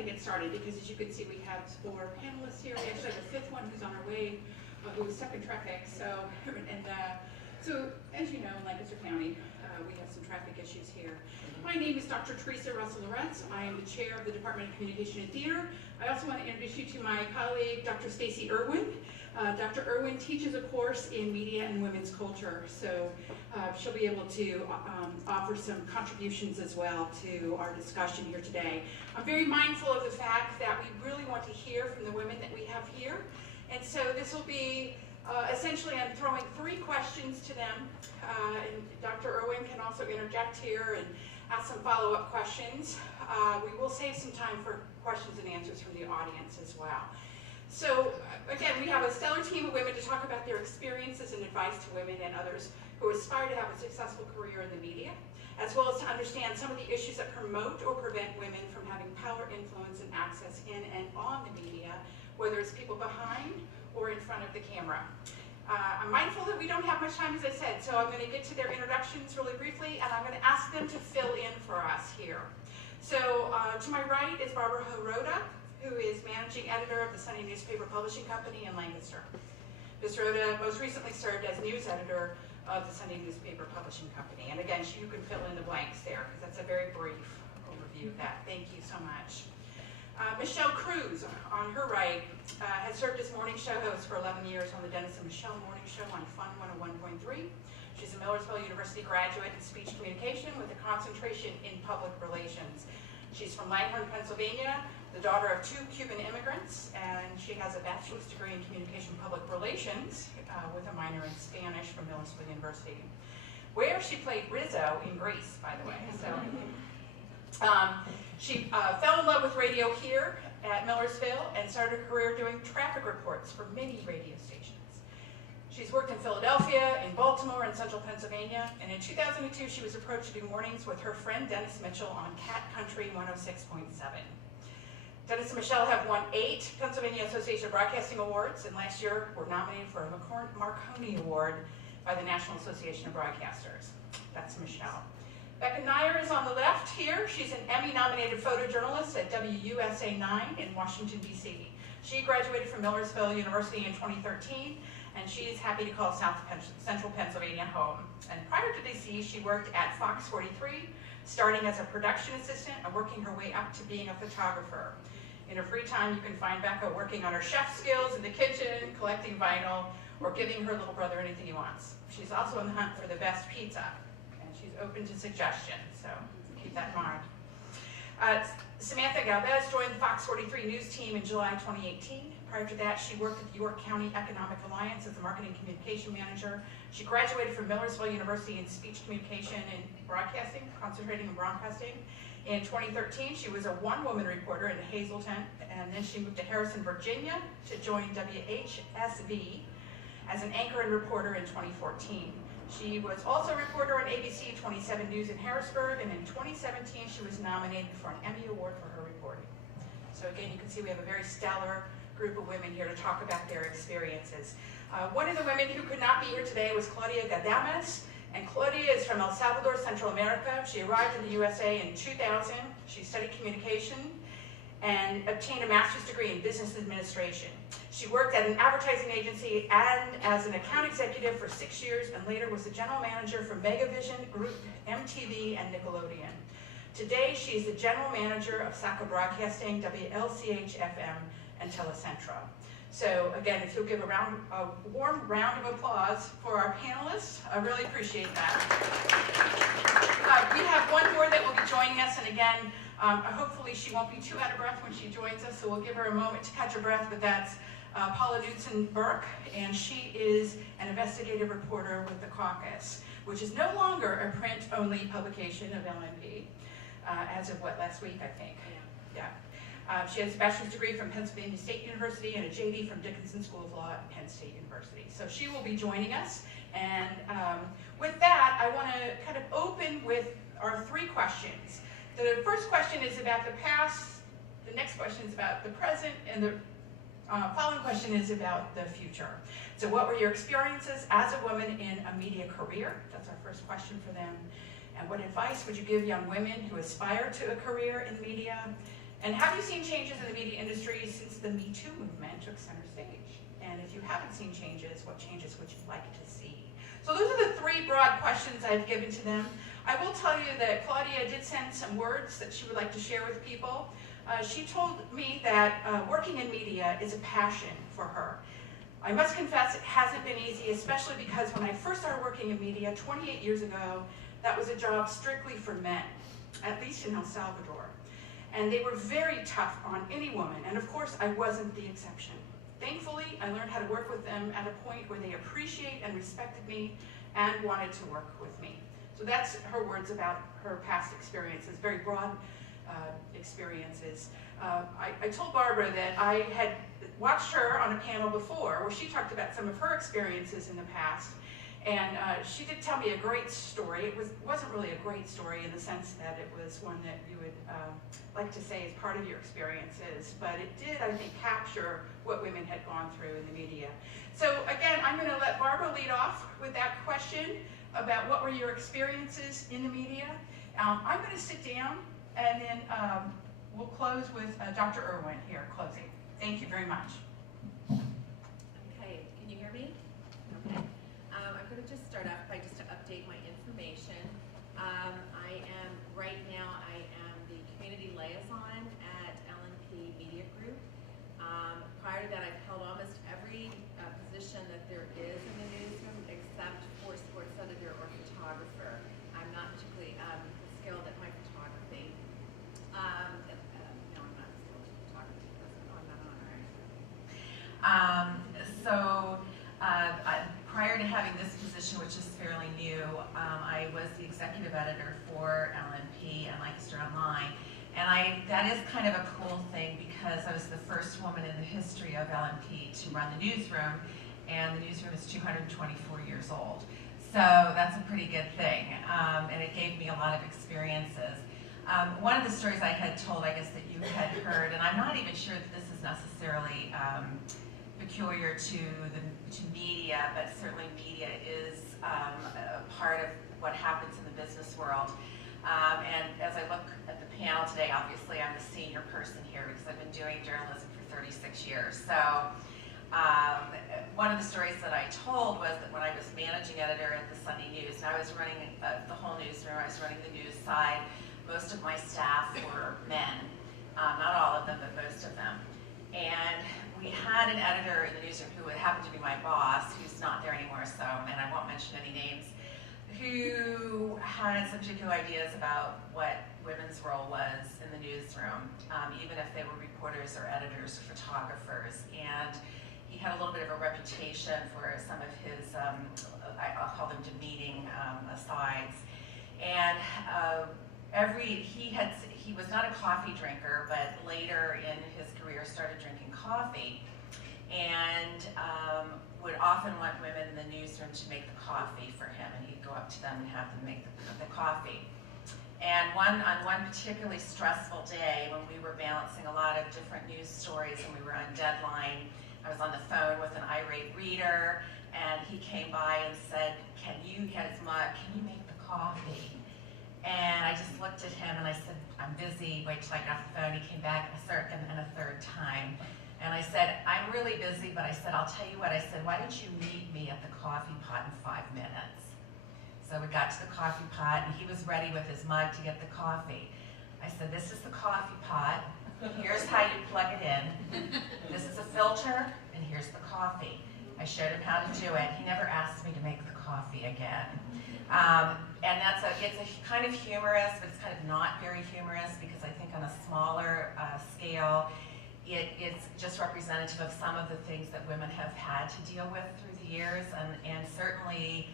to get started because, as you can see, we have 4 panelists here. We actually have a 5th one who's on her way, who is stuck in traffic. So, as you know, in Lancaster County, we have some traffic issues here. My name is Dr. Teresa Russell-Loretz. I am the chair of the Department of Communication and Theater. I also want to introduce you to my colleague, Dr. Stacy Irwin. Dr. Irwin teaches a course in media and women's culture, so she'll be able to offer some contributions as well to our discussion here today. I'm very mindful of the fact that we really want to hear from the women that we have here, and so this will be essentially, I'm throwing 3 questions to them, and Dr. Irwin can also interject here and ask some follow-up questions. We will save some time for questions and answers from the audience as well. So again, we have a stellar team of women to talk about their experiences and advice to women and others who aspire to have a successful career in the media, as well as to understand some of the issues that promote or prevent women from having power, influence, and access in and on the media, whether it's people behind or in front of the camera. I'm mindful that we don't have much time, as I said, so I'm going to get to their introductions really briefly, and I'm going to ask them to fill in for us here. So to my right is Barbara Hirota, who is managing editor of the Sunday Newspaper Publishing Company in Lancaster. Ms. Hirota most recently served as news editor of the Sunday Newspaper Publishing Company. And again, you can fill in the blanks there, because that's a very brief overview of that. Thank you so much. Michelle Cruz, on her right, has served as morning show host for 11 years on the Dennis and Michelle Morning Show on Fun 101.3. She's a Millersville University graduate in speech communication with a concentration in public relations. She's from Langhorne, Pennsylvania, the daughter of 2 Cuban immigrants, and she has a bachelor's degree in communication public relations with a minor in Spanish from Millersville University, where she played Rizzo in Grease, by the way. So, she fell in love with radio here at Millersville and started her career doing traffic reports for many radio stations. She's worked in Philadelphia, in Baltimore, and Central Pennsylvania, and in 2002 she was approached to do mornings with her friend Dennis Mitchell on Cat Country 106.7. Dennis and Michelle have won 8 Pennsylvania Association of Broadcasting Awards, and last year were nominated for a Marconi Award by the National Association of Broadcasters. That's Michelle. Becca Nyer is on the left here. She's an Emmy-nominated photojournalist at WUSA 9 in Washington, D.C. She graduated from Millersville University in 2013, and she's happy to call Central Pennsylvania home. And prior to D.C., she worked at Fox 43, starting as a production assistant and working her way up to being a photographer. In her free time, you can find Becca working on her chef skills in the kitchen, collecting vinyl, or giving her little brother anything he wants. She's also on the hunt for the best pizza, and she's open to suggestions, so keep that in mind. Samantha Galvez joined the Fox 43 News team in July 2018. Prior to that, she worked at the York County Economic Alliance as a marketing communication manager. She graduated from Millersville University in speech communication and broadcasting, concentrating in broadcasting. In 2013, she was a one-woman reporter in Hazleton, and then she moved to Harrison, Virginia to join WHSV as an anchor and reporter in 2014. She was also a reporter on ABC 27 News in Harrisburg, and in 2017, she was nominated for an Emmy Award for her reporting. So again, you can see we have a very stellar group of women here to talk about their experiences. One of the women who could not be here today was Claudia Gadames, and Claudia is from El Salvador, Central America. She arrived in the USA in 2000. She studied communication and obtained a master's degree in business administration. She worked at an advertising agency and as an account executive for 6 years, and later was the general manager for Megavision Group, MTV, and Nickelodeon. Today, she is the general manager of Saco Broadcasting, WLCH-FM, and Telecentra. So again, if you'll give a warm round of applause for our panelists, I really appreciate that. We have one more that will be joining us, and again, hopefully she won't be too out of breath when she joins us, so we'll give her a moment to catch her breath, but that's Paula Knudsen-Burke, and she is an investigative reporter with the Caucus, which is no longer a print-only publication of LNP, as of last week, I think. Yeah. She has a bachelor's degree from Pennsylvania State University and a JD from Dickinson School of Law at Penn State University. So she will be joining us. And with that, I want to kind of open with our 3 questions. The first question is about the past, the next question is about the present, and the following question is about the future. So what were your experiences as a woman in a media career? That's our first question for them. And what advice would you give young women who aspire to a career in media? And have you seen changes in the media industry since the Me Too movement took center stage? And if you haven't seen changes, what changes would you like to see? So those are the three broad questions I've given to them. I will tell you that Claudia did send some words that she would like to share with people. She told me that working in media is a passion for her. I must confess it hasn't been easy, especially because when I first started working in media 28 years ago, that was a job strictly for men, at least in El Salvador. And they were very tough on any woman, and of course I wasn't the exception. Thankfully, I learned how to work with them at a point where they appreciate and respected me and wanted to work with me. So that's her words about her past experiences, very broad experiences. I told Barbara that I had watched her on a panel before where she talked about some of her experiences in the past, and she did tell me a great story. It wasn't really a great story in the sense that it was one that you would like to say is part of your experiences, but it did, I think, capture what women had gone through in the media. So again, I'm going to let Barbara lead off with that question about what were your experiences in the media. I'm going to sit down, and then we'll close with Dr. Irwin here, closing. Thank you very much. Okay, can you hear me? Okay. I'm going to just start off by just to update my information. Right now, I am the community liaison at LNP Media Group. Prior to that, I've held almost every position that there is in the newsroom except for sports editor or photographer. I'm not particularly skilled at my photography. No, I'm not skilled at photography because I'm not honorary. Prior to having this position, which is fairly new, I was the executive editor for LNP and Lancaster Online. And that is kind of a cool thing because I was the first woman in the history of LNP to run the newsroom, and the newsroom is 224 years old. So that's a pretty good thing, and it gave me a lot of experiences. One of the stories I had told, I guess, that you had heard, and I'm not even sure that this is necessarily peculiar to media, but certainly media is a part of what happens in the business world. And as I look at the panel today, obviously I'm the senior person here because I've been doing journalism for 36 years. So one of the stories that I told was that when I was managing editor at the Sunday News, and I was running the whole newsroom, I was running the news side. Most of my staff were men, not all of them, but most of them. And we had an editor in the newsroom who happened to be my boss, who's not there anymore, so, and I won't mention any names, who had some particular ideas about what women's role was in the newsroom, even if they were reporters or editors or photographers. And he had a little bit of a reputation for some of his, I'll call them demeaning asides. And he was not a coffee drinker, but later in his career started drinking coffee, and would often want women in the newsroom to make the coffee for him, and he'd go up to them and have them make the coffee. And on one particularly stressful day when we were balancing a lot of different news stories and we were on deadline, I was on the phone with an irate reader, and he came by and said, he had his mug, can you make the coffee? And I just looked at him and I said, I'm busy, wait till I got off the phone. He came back a second and a third time. And I said, I'm really busy, but I said, I'll tell you what, I said, why don't you meet me at the coffee pot in 5 minutes? So we got to the coffee pot and he was ready with his mug to get the coffee. I said, this is the coffee pot, here's how you plug it in. This is a filter, and here's the coffee. I showed him how to do it. He never asked me to make the coffee again. And it's a kind of humorous, but it's kind of not very humorous because I think on a smaller scale, it's just representative of some of the things that women have had to deal with through the years. And certainly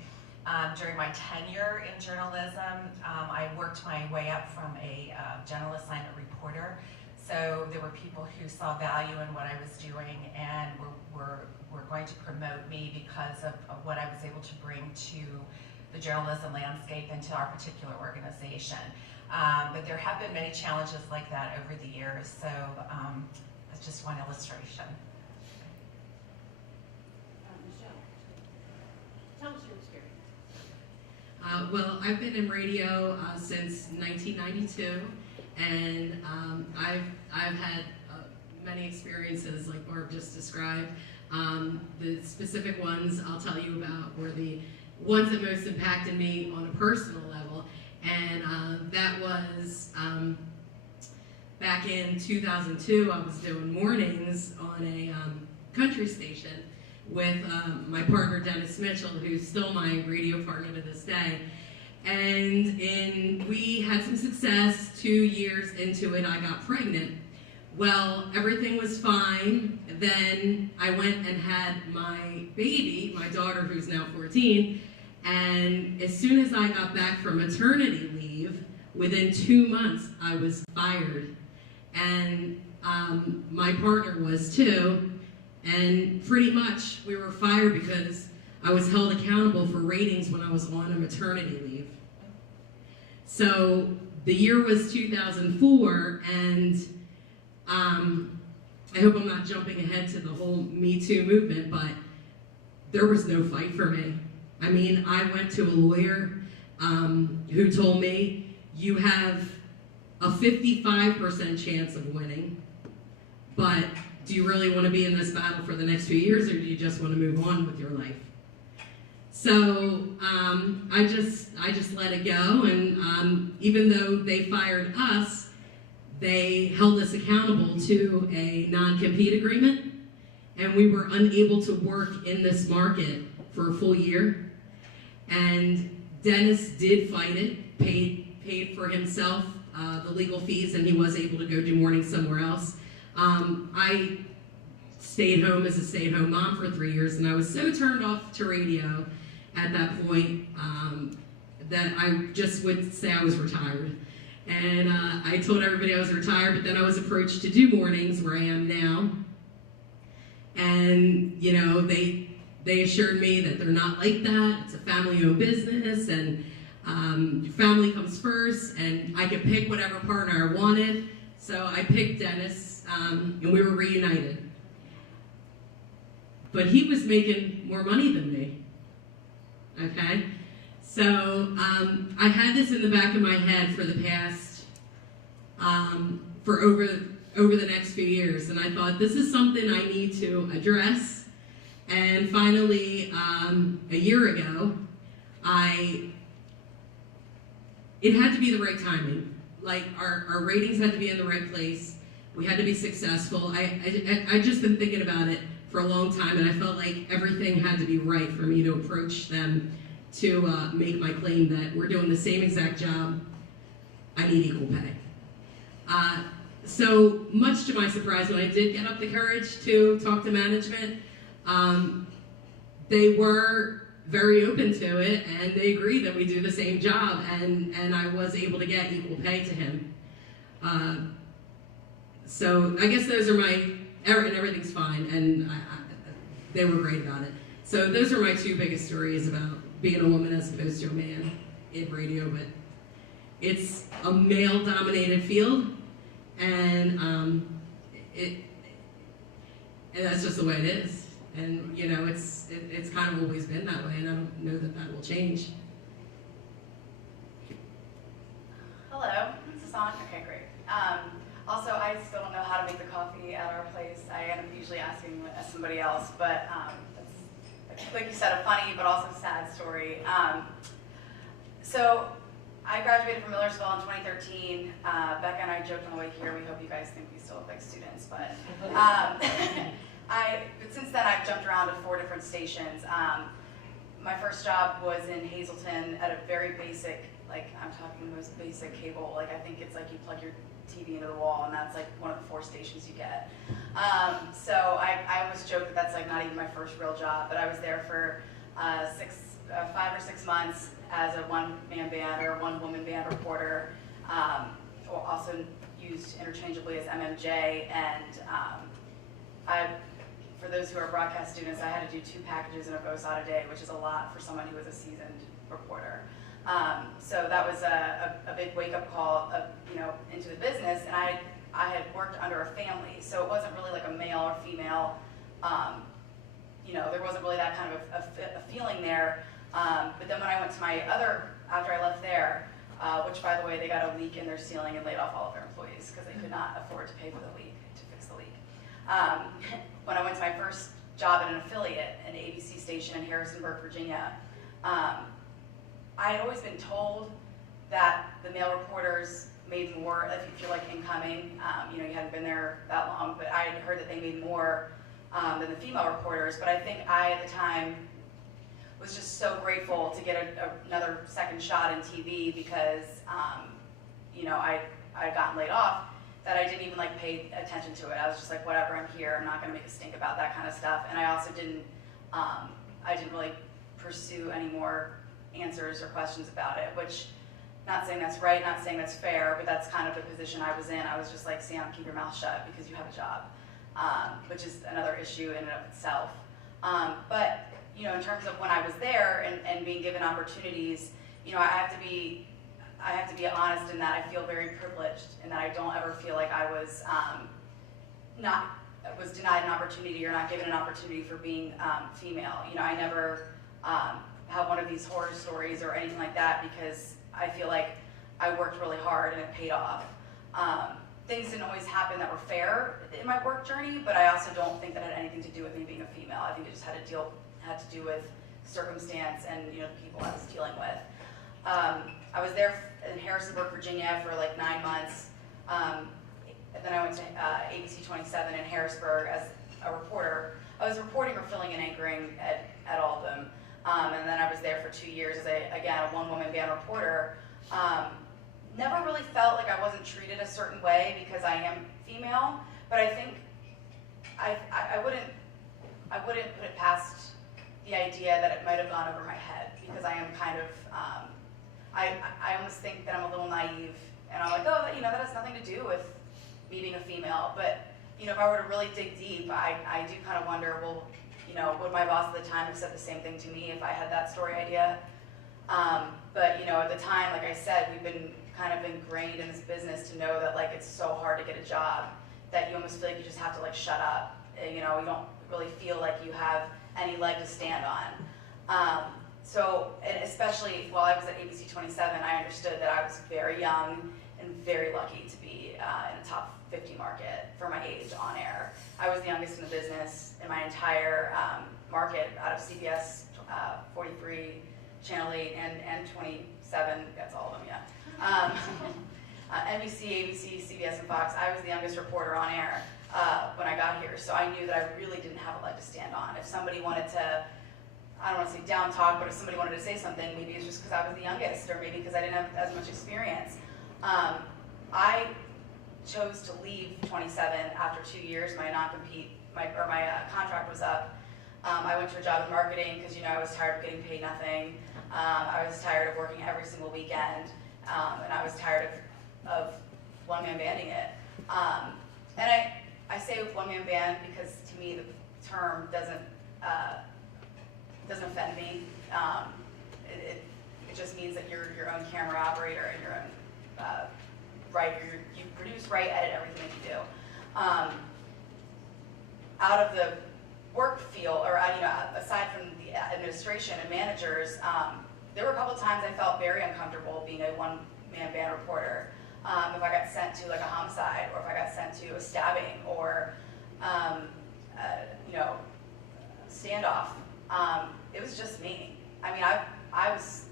during my tenure in journalism, I worked my way up from a general assignment reporter. So there were people who saw value in what I was doing and were going to promote me because of what I was able to bring to the journalism landscape and to our particular organization. But there have been many challenges like that over the years, so that's just one illustration. Michelle, tell us your experience. Well, I've been in radio since 1992, and I've had many experiences like Barb just described. The specific ones I'll tell you about were the ones that most impacted me on a personal level, and that was back in 2002. I was doing mornings on a country station with my partner Dennis Mitchell, who's still my radio partner to this day. And we had some success. 2 years into it, I got pregnant. Well, everything was fine. Then I went and had my baby, my daughter who's now 14, and as soon as I got back from maternity leave, within 2 months, I was fired. And my partner was too, and pretty much we were fired because I was held accountable for ratings when I was on a maternity leave. So the year was 2004, and I hope I'm not jumping ahead to the whole Me Too movement, but there was no fight for me. I mean, I went to a lawyer who told me, you have a 55% chance of winning, but do you really want to be in this battle for the next few years, or do you just want to move on with your life? So I just let it go, and even though they fired us, they held us accountable to a non-compete agreement, and we were unable to work in this market for a full year. And Dennis did fight it, paid for himself the legal fees, and he was able to go do mornings somewhere else. I stayed home as a stay-at-home mom for 3 years, and I was so turned off to radio at that point that I just would say I was retired. And I told everybody I was retired, but then I was approached to do mornings where I am now. And, you know, they assured me that they're not like that. It's a family-owned business, and family comes first, and I could pick whatever partner I wanted. So I picked Dennis, and we were reunited. But he was making more money than me, okay? So I had this in the back of my head for the past, for over the next few years, and I thought, this is something I need to address. And finally, a year ago, it had to be the right timing. Like, our ratings had to be in the right place. We had to be successful. I just been thinking about it for a long time, and I felt like everything had to be right for me to approach them to make my claim that we're doing the same exact job, I need equal pay. So much to my surprise, when I did get up the courage to talk to management, they were very open to it, and they agreed that we do the same job, and I was able to get equal pay to him. So I guess those are and everything's fine, and they were great about it. So those are my two biggest stories about being a woman as opposed to a man in radio, but it's a male-dominated field, and that's just the way it is. And you know, it's kind of always been that way, and I don't know that will change. Hello, is this on? Okay, great. Also, I still don't know how to make the coffee at our place. I end up usually asking somebody else, but that's, like you said, a funny but also sad story. So I graduated from Millersville in 2013. Becca and I joked on the way here, we hope you guys think we still look like students, but but since then I've jumped around to 4 different stations. My first job was in Hazleton at a very basic, like I'm talking the most basic cable, like I think it's like you plug your TV into the wall, and that's like one of the 4 stations you get. So I always joke that that's like not even my first real job, but I was there for 5 or 6 months as a one-man band or one-woman band reporter, also used interchangeably as MMJ, and for those who are broadcast students, I had to do 2 packages in a BOSOT a day, which is a lot for someone who was a seasoned reporter. So that was a big wake-up call of, into the business, and I had worked under a family, so it wasn't really like a male or female, there wasn't really that kind of a feeling there. But then when I went to my after I left there, which by the way, they got a leak in their ceiling and laid off all of their employees. noise because they could not afford to pay for the leak, to fix the leak. When I went to my first job at an affiliate, an ABC station in Harrisonburg, Virginia, I had always been told that the male reporters made more, if you feel like incoming, you hadn't been there that long, but I had heard that they made more than the female reporters. But I think I, at the time, was just so grateful to get another second shot in TV because, I'd gotten laid off, that I didn't even pay attention to it. I was just like, whatever, I'm here. I'm not going to make a stink about that kind of stuff. And I also didn't really pursue any more answers or questions about it, which, not saying that's right, not saying that's fair, but that's kind of the position I was in. I was just like, Sam, keep your mouth shut because you have a job, which is another issue in and of itself. But, in terms of when I was there and being given opportunities, I have to be honest in that I feel very privileged and that I don't ever feel like I was was denied an opportunity or not given an opportunity for being female. I never have one of these horror stories or anything like that because I feel like I worked really hard and it paid off. Things didn't always happen that were fair in my work journey, but I also don't think that had anything to do with me being a female. I think it just had to do with circumstance and the people I was dealing with. I was there in Harrisonburg, Virginia for 9 months. And then I went to ABC 27 in Harrisburg as a reporter. I was reporting or filling and anchoring at all of them. And then I was there for 2 years as a one-woman band reporter. Never really felt like I wasn't treated a certain way because I am female, but I think I wouldn't put it past the idea that it might have gone over my head because I am kind of, I almost think that I'm a little naive and I'm like, oh, that has nothing to do with me being a female. But, if I were to really dig deep, I do kind of wonder, well, would my boss at the time have said the same thing to me if I had that story idea? But, at the time, like I said, we've been kind of ingrained in this business to know that, it's so hard to get a job that you almost feel like you just have to, shut up. You don't really feel like you have any leg to stand on. So, and especially while I was at ABC 27, I understood that I was very young and very lucky to be in a top 50 market for my age on air. I was the youngest in the business in my entire market out of CBS 43, Channel 8, and 27, that's all of them, yeah. NBC, ABC, CBS, and Fox, I was the youngest reporter on air when I got here, so I knew that I really didn't have a leg to stand on. If somebody wanted to, I don't want to say down talk, but if somebody wanted to say something, maybe it's just because I was the youngest, or maybe because I didn't have as much experience. I chose to leave 27 after 2 years. My non-compete, my contract was up. I went to a job in marketing because I was tired of getting paid nothing. I was tired of working every single weekend, and I was tired of one-man banding it. And I say one-man band because to me the term doesn't offend me. It just means that you're your own camera operator and your own writer. You produce, write, edit everything that you do. Out of the work field, or aside from the administration and managers, there were a couple times I felt very uncomfortable being a one-man band reporter. If I got sent to a homicide, or if I got sent to a stabbing, or standoff, it was just me. I mean, I was,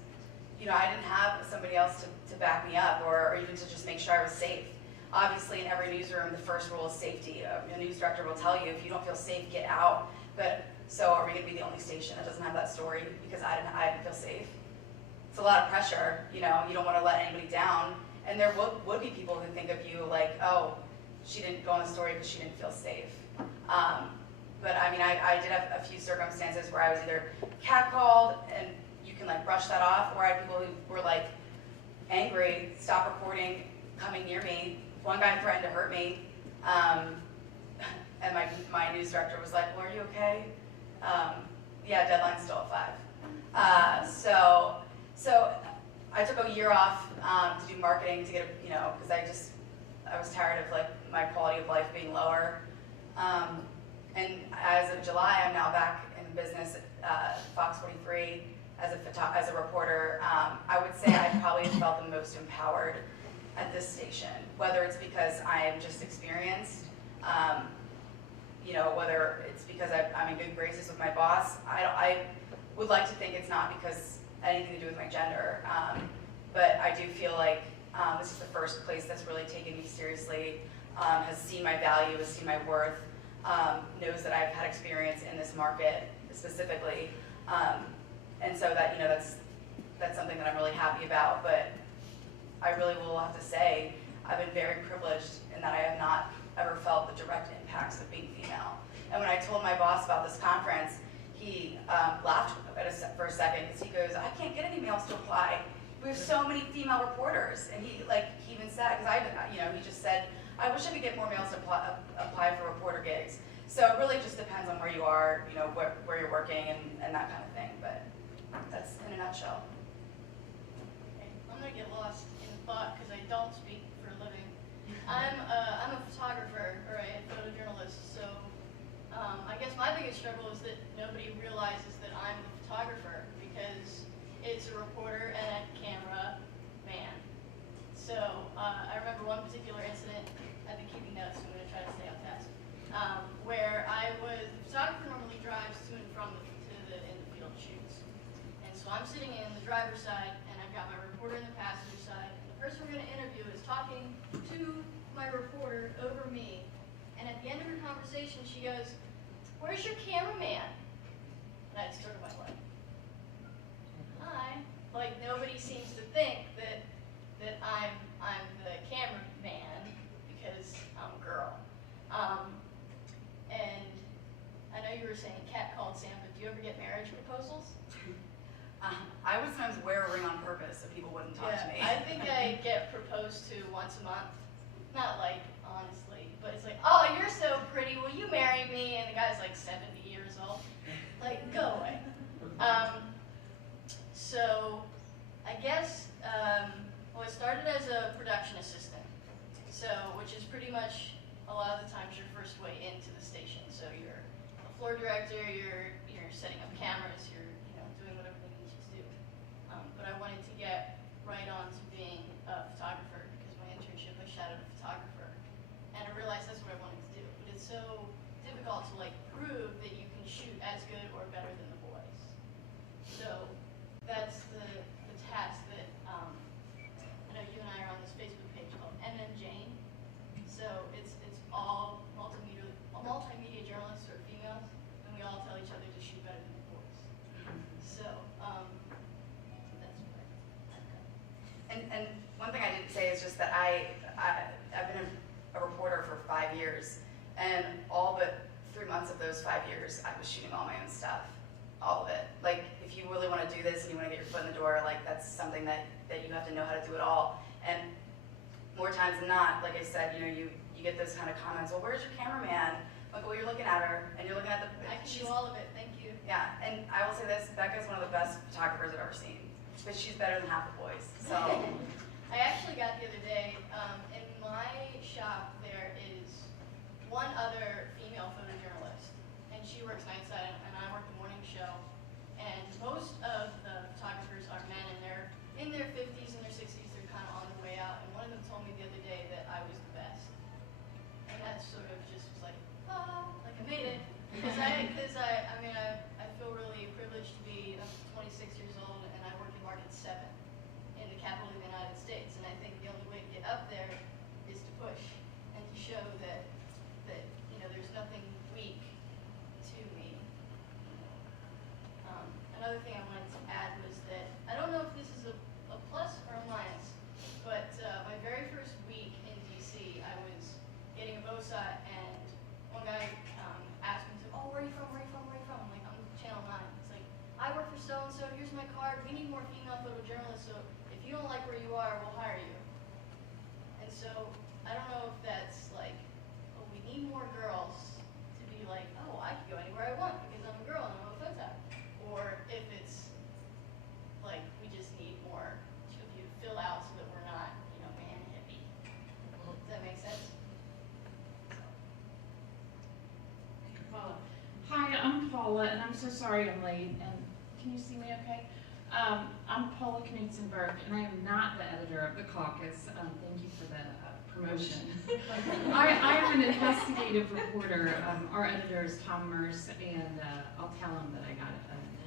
I didn't have somebody else to back me up, or even to just make sure I was safe. Obviously, in every newsroom, the first rule is safety. A news director will tell you, if you don't feel safe, get out. But so are we going to be the only station that doesn't have that story because I didn't feel safe? It's a lot of pressure. You don't want to let anybody down. And there would be people who think of you like, oh, she didn't go on the story because she didn't feel safe. But I mean, I did have a few circumstances where I was either catcalled, and you can brush that off, or I had people who were angry, stop recording, coming near me. One guy threatened to hurt me, and my news director was like, well, are you okay? Yeah, deadline's still at 5. So I took a year off to do marketing to get because I was tired of my quality of life being lower. And as of July, I'm now back in the business at Fox 43 as a reporter. I would say I probably felt the most empowered at this station, whether it's because I am just experienced, whether it's because I'm in good graces with my boss. I would like to think it's not because anything to do with my gender, but I do feel like this is the first place that's really taken me seriously, has seen my value, has seen my worth, knows that I've had experience in this market specifically, and so that that's something that I'm really happy about. But I really will have to say I've been very privileged in that I have not ever felt the direct impacts of being female. And when I told my boss about this conference, he laughed for a second because he goes, "I can't get any males to apply. We have so many female reporters." And he even said, because he just said, "I wish I could get more males to apply for reporter gigs." So it really just depends on where you are, where you're working and that kind of thing. But that's in a nutshell. Okay, I'm gonna get lost in thought because I don't speak for a living. I'm a photographer or a photojournalist, so I guess my biggest struggle is that nobody realizes that I'm the photographer because it's a reporter and a camera man. So I remember one particular incident. I've been keeping notes, so I'm gonna try to stay on task. Where the photographer normally drives to and from the in the field shoots. And so I'm sitting in the driver's side, and I've got my reporter in the passenger side, and the person we're going to interview is talking to my reporter over me. And at the end of her conversation, she goes, "Where's your cameraman?" And I sort of went like, "Hi." Like nobody seems to think that I'm the cameraman because I'm a girl. And I know you were saying Kat called Sam, but do you ever get marriage proposals? I would sometimes wear a ring on purpose so people wouldn't talk to me. I think I get proposed to once a month. Not like, honestly, but it's like, "Oh, you're so pretty, will you marry me?" And the guy's like 70 years old. Like, go away. So, I guess, it started as a production assistant. So, which is pretty much a lot of the times your first way into the station. So you're a floor director, you're setting up cameras, you're doing whatever they need you to do. But I wanted to get right on to being a photographer because my internship I shadowed a photographer, and I realized that's what I wanted to do. But it's so difficult to prove that you can shoot as good or better than the boys. So that's the task that I know you and I are on this Facebook page called MM Jane. So it's all multimedia journalists or females, and we all tell each other to shoot better than the boys. So that's what I've got. And one thing I didn't say is just that I've been a reporter for 5 years, and all but 3 months of those 5 years, I was shooting all my own stuff, all of it. If you really want to do this and you want to get your foot in the door, that's something that you have to know how to do it all. And more times than not, like I said, you get those kind of comments. "Well, where's your cameraman?" Well, you're looking at her, and you're looking at I can do all of it, thank you. Yeah, and I will say this: Becca's one of the best photographers I've ever seen, but she's better than half the boys. So. I actually got the other day, in my shop there is one other female photojournalist, and she works night side and I work the morning show. And most of the photographers are men, and they're in their 50s and their 60s, they're kind of on their way out. And one of them told me the other day that I was the best. And that sort of just was like, I made it. Because I feel really privileged to be 26 years old, and I work in Market 7 in the capital of the United States. And I think the only way to get up there is to push and to show that there's nothing weak to me. Another thing I wanted to add was that I don't know if this is a plus or a minus, but my very first week in DC, I was getting a BOSA, and one guy asked me, "Oh, where are you from? Where are you from? Where are you from?" I'm like, "I'm Channel 9. It's like, "I work for so and so. Here's my card. We need more female photojournalists. So if you don't like where you are, we'll hire you." And so I don't know if that's we need more girls to be like, "Oh, I can go anywhere I want because I'm a girl and I'm a photo," or if it's we just need more of you to fill out so that we're not man hippie. Does that make sense? Paula. Hi, I'm Paula, and I'm so sorry I'm late. And can you see me okay? I'm Paula Canute. Meisenberg, and I am not the editor of the caucus. Thank you for the promotion. I am an investigative reporter. Our editor is Tom Merce, and I'll tell him that I got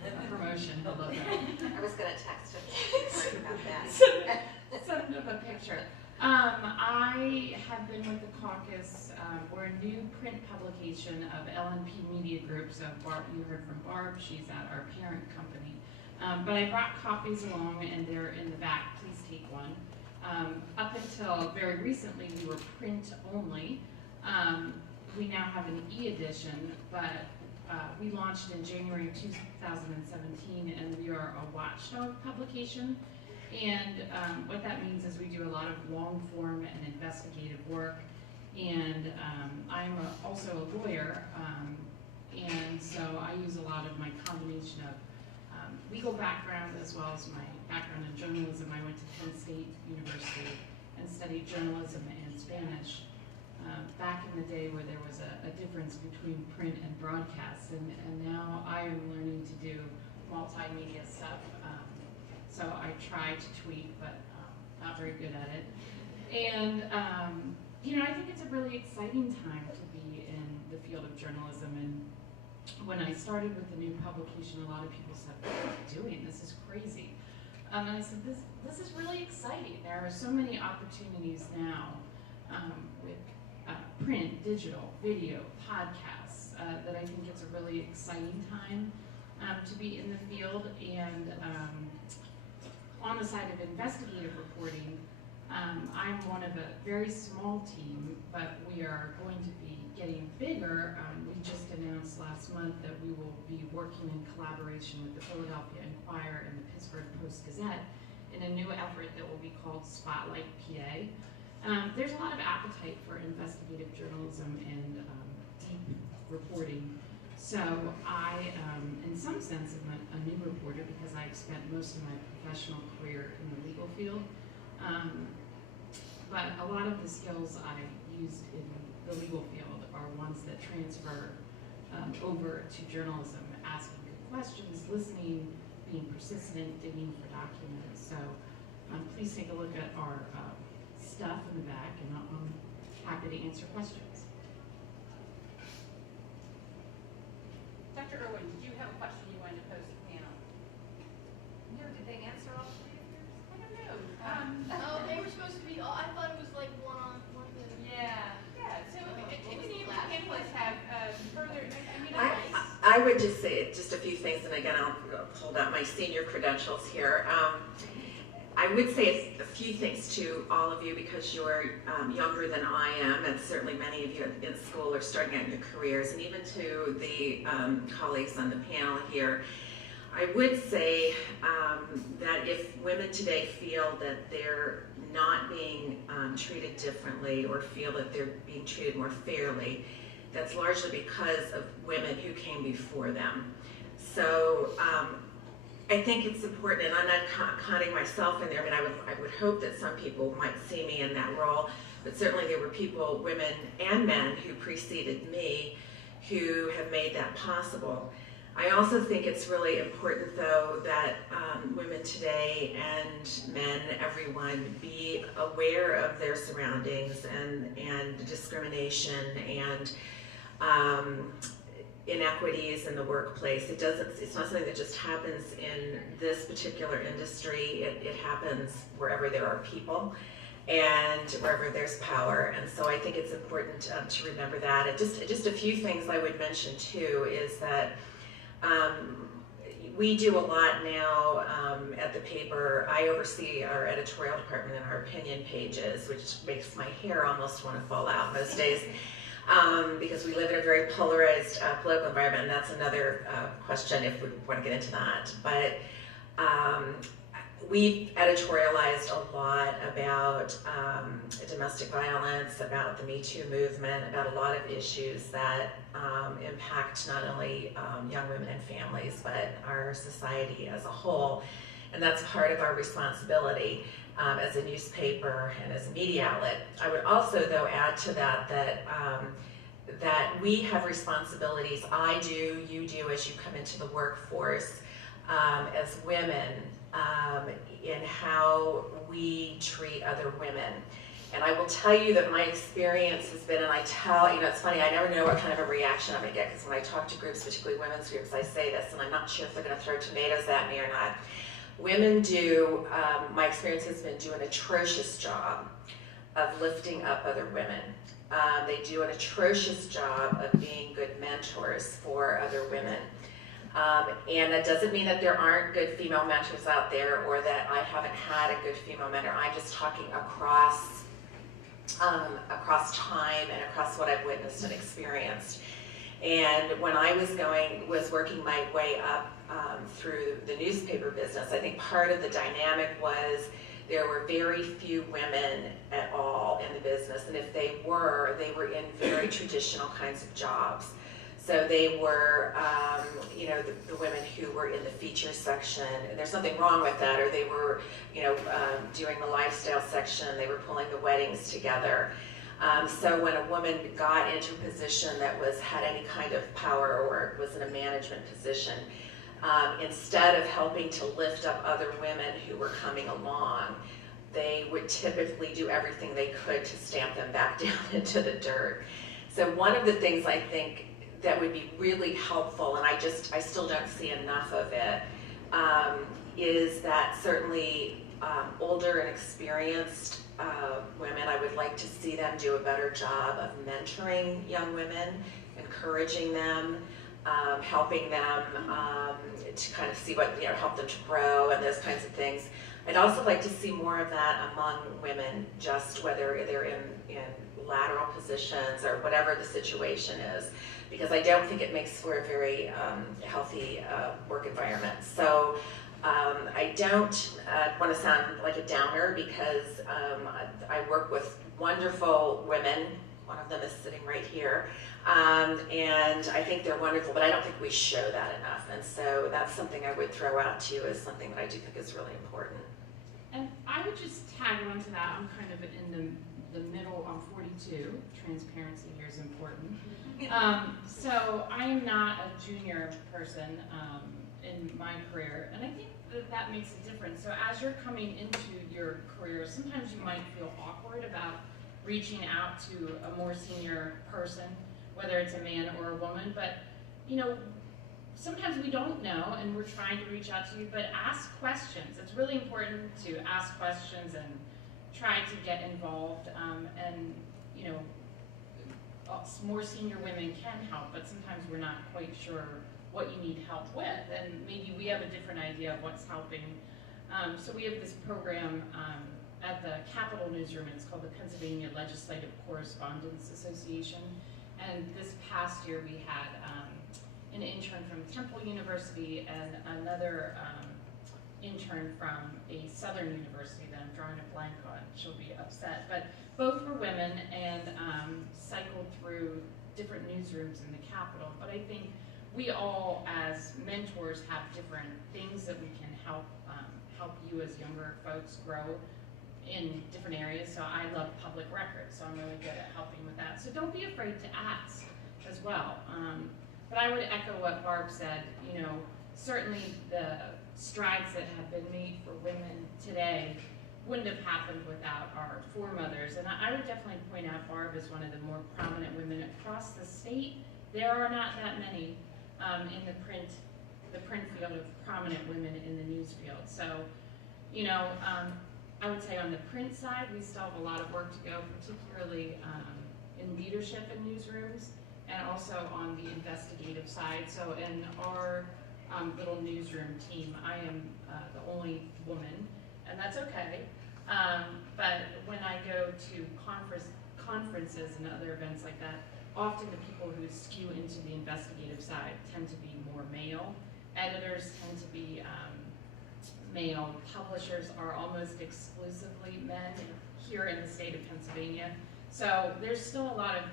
a promotion. He'll love that. I was gonna text him about that. Send him a picture. I have been with the caucus. We're a new print publication of LNP Media Group. So Barb, you heard from Barb. She's at our parent company. But I brought copies along, and they're in the back. Please take one. Up until very recently, we were print only. We now have an e-edition, but we launched in January of 2017, and we are a watchdog publication. And what that means is we do a lot of long form and investigative work. And I'm also a lawyer, and so I use a lot of my combination of legal background as well as my background in journalism. I went to Penn State University and studied journalism and Spanish back in the day where there was a difference between print and broadcast. And now I am learning to do multimedia stuff. So I try to tweet, but not very good at it. And I think it's a really exciting time to be in the field of journalism. And when I started with the new publication, a lot of people said, "What are you doing? This is crazy." And I said, "This is really exciting. There are so many opportunities now with print, digital, video, podcasts that I think it's a really exciting time to be in the field." And on the side of investigative reporting, I'm one of a very small team, but we are going to be getting bigger. We just announced last month that we will be working in collaboration with the Philadelphia Inquirer and the Pittsburgh Post-Gazette in a new effort that will be called Spotlight PA. There's a lot of appetite for investigative journalism and deep reporting. So I, in some sense, am a new reporter because I've spent most of my professional career in the legal field. But a lot of the skills I used in the legal field are ones that transfer over to journalism, asking good questions, listening, being persistent, digging for documents. So please take a look at our stuff in the back, and I'm happy to answer questions. Dr. Irwin, did you have a question you wanted to pose to the panel? No, did they answer all three of yours? I don't know. Oh, they were supposed to be. I thought it was like one on one. Yeah. So if any of the panelists have further, I would just say just a few things, and again, I'll hold out my senior credentials here. I would say a few things to all of you because you're younger than I am, and certainly many of you in school are starting out your careers, and even to the colleagues on the panel here. I would say that if women today feel that they're not being treated differently or feel that they're being treated more fairly, that's largely because of women who came before them. So I think it's important, and I'm not counting myself in there. I mean, I would hope that some people might see me in that role, but certainly there were people, women and men, who preceded me who have made that possible. I also think it's really important, though, that women today and men, everyone, be aware of their surroundings and discrimination and inequities in the workplace. It's not something that just happens in this particular industry. It happens wherever there are people and wherever there's power. And so I think it's important to remember that. And just a few things I would mention too is that we do a lot now at the paper. I oversee our editorial department and our opinion pages, which makes my hair almost want to fall out most days. Because we live in a very polarized political environment, and that's another question if we want to get into that. But we've editorialized a lot about domestic violence, about the Me Too movement, about a lot of issues that impact not only young women and families, but our society as a whole. And that's part of our responsibility as a newspaper and as a media outlet. I would also, though, add to that that we have responsibilities. I do, you do, as you come into the workforce as women in how we treat other women. And I will tell you that my experience has been, and I tell, it's funny, I never know what kind of a reaction I'm gonna get, because when I talk to groups, particularly women's groups, I say this, and I'm not sure if they're gonna throw tomatoes at me or not. Women do, my experience has been, do an atrocious job of lifting up other women. They do an atrocious job of being good mentors for other women. And that doesn't mean that there aren't good female mentors out there, or that I haven't had a good female mentor. I'm just talking across time and across what I've witnessed and experienced. And when I was working my way up through the newspaper business, I think part of the dynamic was there were very few women at all in the business, and if they were in very traditional kinds of jobs. So they were, the women who were in the feature section, and there's nothing wrong with that, or they were, doing the lifestyle section, they were pulling the weddings together. So when a woman got into a position that had any kind of power or was in a management position, instead of helping to lift up other women who were coming along, they would typically do everything they could to stamp them back down into the dirt. So one of the things I think that would be really helpful, and I still don't see enough of it, is that certainly older and experienced women, I would like to see them do a better job of mentoring young women, encouraging them, helping them to kind of see what, help them to grow and those kinds of things. I'd also like to see more of that among women, just whether they're in lateral positions or whatever the situation is, because I don't think it makes for a very healthy work environment. So I don't want to sound like a downer, because I work with wonderful women. One of them is sitting right here. And I think they're wonderful, but I don't think we show that enough. And so that's something I would throw out to you as something that I do think is really important. And I would just tag on to that. I'm kind of in the middle. I'm 42. Transparency here is important. So I am not a junior person in my career, and I think that makes a difference. So as you're coming into your career, sometimes you might feel awkward about reaching out to a more senior person, whether it's a man or a woman, but sometimes we don't know and we're trying to reach out to you, but ask questions. It's really important to ask questions and try to get involved, and more senior women can help, but sometimes we're not quite sure what you need help with, and maybe we have a different idea of what's helping. So we have this program at the Capitol Newsroom, and it's called the Pennsylvania Legislative Correspondence Association. And this past year we had an intern from Temple University and another intern from a Southern university that I'm drawing a blank on. She'll be upset, but both were women and cycled through different newsrooms in the Capitol. But I think we all, as mentors, have different things that we can help you as younger folks grow in different areas. So I love public records, so I'm really good at helping with that. So don't be afraid to ask as well. But I would echo what Barb said. Certainly the strides that have been made for women today wouldn't have happened without our foremothers. And I would definitely point out Barb is one of the more prominent women across the state. There are not that many in the print field of prominent women in the news field. So, I would say on the print side, we still have a lot of work to go, particularly in leadership in newsrooms, and also on the investigative side. So in our little newsroom team, I am the only woman, and that's okay. But when I go to conferences and other events like that, often the people who skew into the investigative side tend to be more male. Editors tend to be male. Publishers are almost exclusively men here in the state of Pennsylvania. So there's still a lot of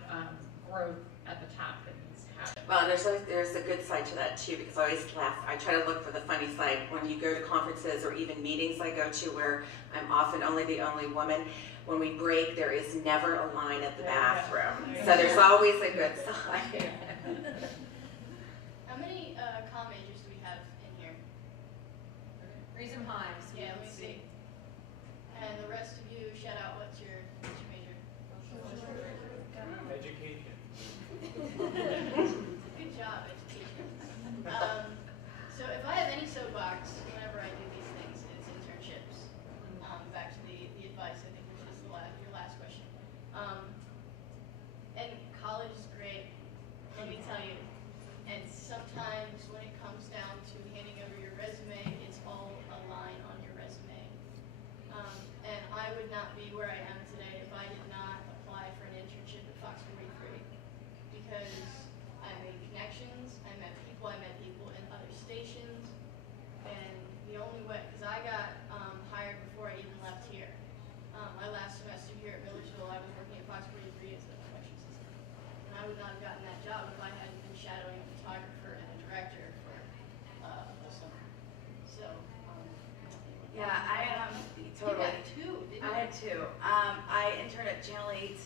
growth at the top that needs to happen. Well, and there's a good side to that too, because I always laugh. I try to look for the funny side when you go to conferences or even meetings I go to where I'm often the only woman. When we break, there is never a line at the bathroom. So there's always a good side. How many comm majors do we have in here? Raise them high. So Yeah, we let me can see. two. I interned at Channel 8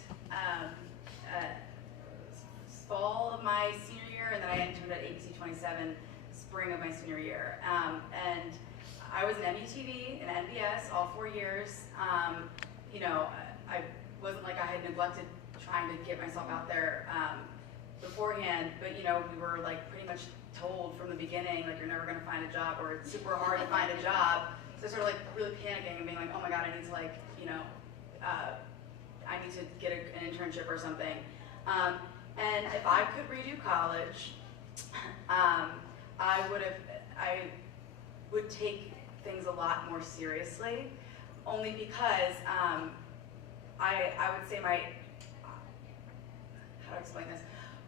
fall of my senior year, and then I interned at ABC 27 spring of my senior year. And I was in MUTV and NBS all 4 years. You know, I wasn't like I had neglected trying to get myself out there beforehand, but you know, we were like pretty much told from the beginning, like, you're never gonna find a job, or it's super hard to find a job. So sort of like really panicking and being like, oh my God, I need to like, you know, I need to get an internship or something. And if I could redo college, I would take things a lot more seriously, only because I would say how do I explain this?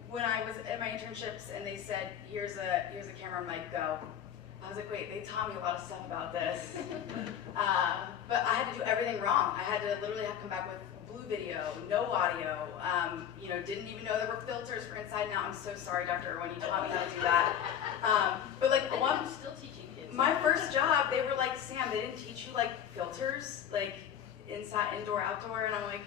When I was at my internships and they said, here's a camera and mic, go. I was like, wait, they taught me a lot of stuff about this. But I had to do everything wrong. I had to literally have to come back with blue video, no audio, you know, didn't even know there were filters for inside and out. I'm so sorry, Dr. Irwin, you taught me how to do that. But like I'm still teaching kids. my first job, they were like, Sam, they didn't teach you like filters, like inside, indoor, outdoor, and I'm like,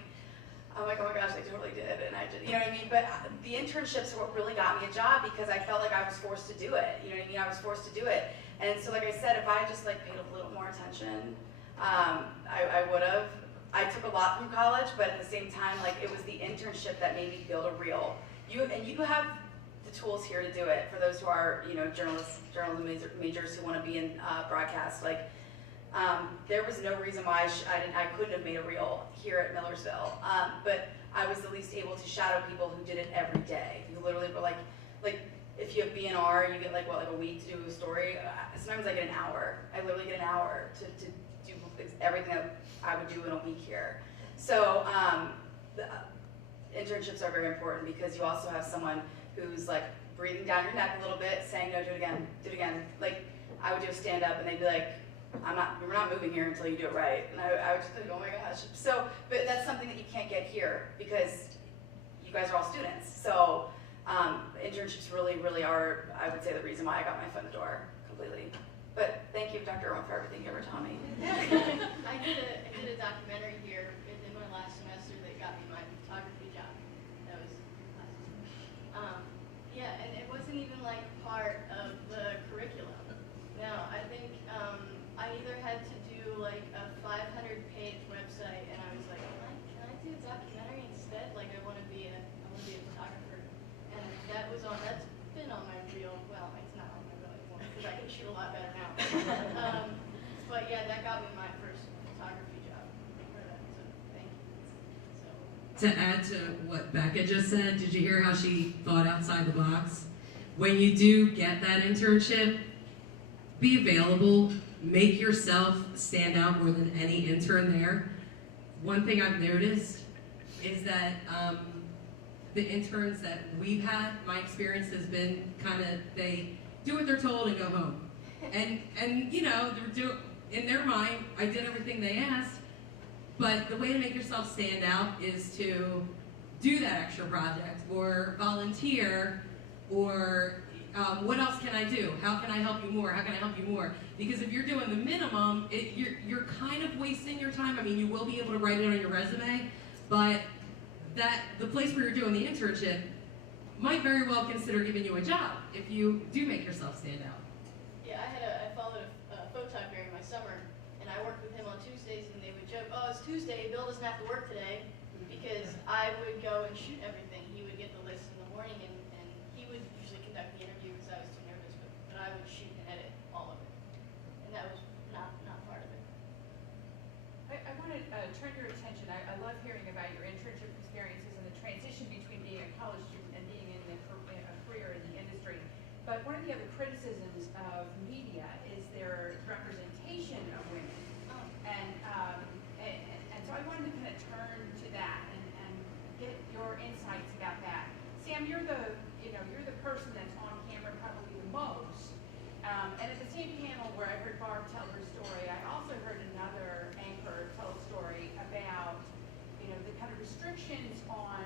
oh my gosh, they totally did, and I just, you know what I mean? But the internships are what really got me a job, because I felt like I was forced to do it, you know what I mean? I was forced to do it. And so like I said, if I just like paid a little more attention, I would have. I took a lot from college, but at the same time, like it was the internship that made me build a reel. You have the tools here to do it for those who are, you know, journalism majors who want to be in broadcast. Like, there was no reason why I couldn't have made a reel here at Millersville. But I was at least able to shadow people who did it every day. Who literally were like if you have BNR, you get like a week to do a story. Sometimes I get an hour. I literally get an hour to do everything that I would do in a week here. So the internships are very important, because you also have someone who's like breathing down your neck a little bit, saying, no, do it again. Like, I would do a stand up and they'd be like, we're not moving here until you do it right. And I would just think, oh my gosh. So, but that's something that you can't get here, because you guys are all students. So internships really, really are, I would say, the reason why I got my foot in the door completely. But thank you, Dr. Irwin, for everything you ever taught me. I did a documentary here in my last semester that got me my photography job. That was last semester. Yeah, and it wasn't even like part of the curriculum. No, I think I either had to do like a 500-page website, and I was like, can I do a documentary instead? Like, I want to be a photographer, and that's been on my reel. Well, it's not on my reel anymore because I can shoot a lot better now. But yeah, that got me my first photography job. So thank you. To add to what Becca just said, did you hear how she thought outside the box? When you do get that internship, be available, make yourself stand out more than any intern there. One thing I've noticed is that the interns that we've had, my experience has been kind of, they do what they're told and go home. And you know, in their mind, I did everything they asked, but the way to make yourself stand out is to do that extra project, or volunteer, or what else can I do? How can I help you more? How can I help you more? Because if you're doing the minimum, you're kind of wasting your time. I mean, you will be able to write it on your resume, but the place where you're doing the internship might very well consider giving you a job if you do make yourself stand out. Yeah, I followed a photog during my summer, and I worked with him on Tuesdays, and they would joke, oh, it's Tuesday, Bill doesn't have to work today, because I would go and shoot everything. He would get the list in the morning, and he would usually conduct the interview because I was too nervous, but I would shoot and edit all of it, and that was not part of it. I want to turn your attention. I love hearing about your internship experiences and the transition between being a college student and being in a career in the industry. But one of the other criticisms of media is their representation of women. And so I wanted to kind of turn to that and get your insights about that. Sam, you're the person that's on camera probably the most. And at the same panel where I heard Barb tell her story, I also heard another anchor tell a story about, the kind of restrictions on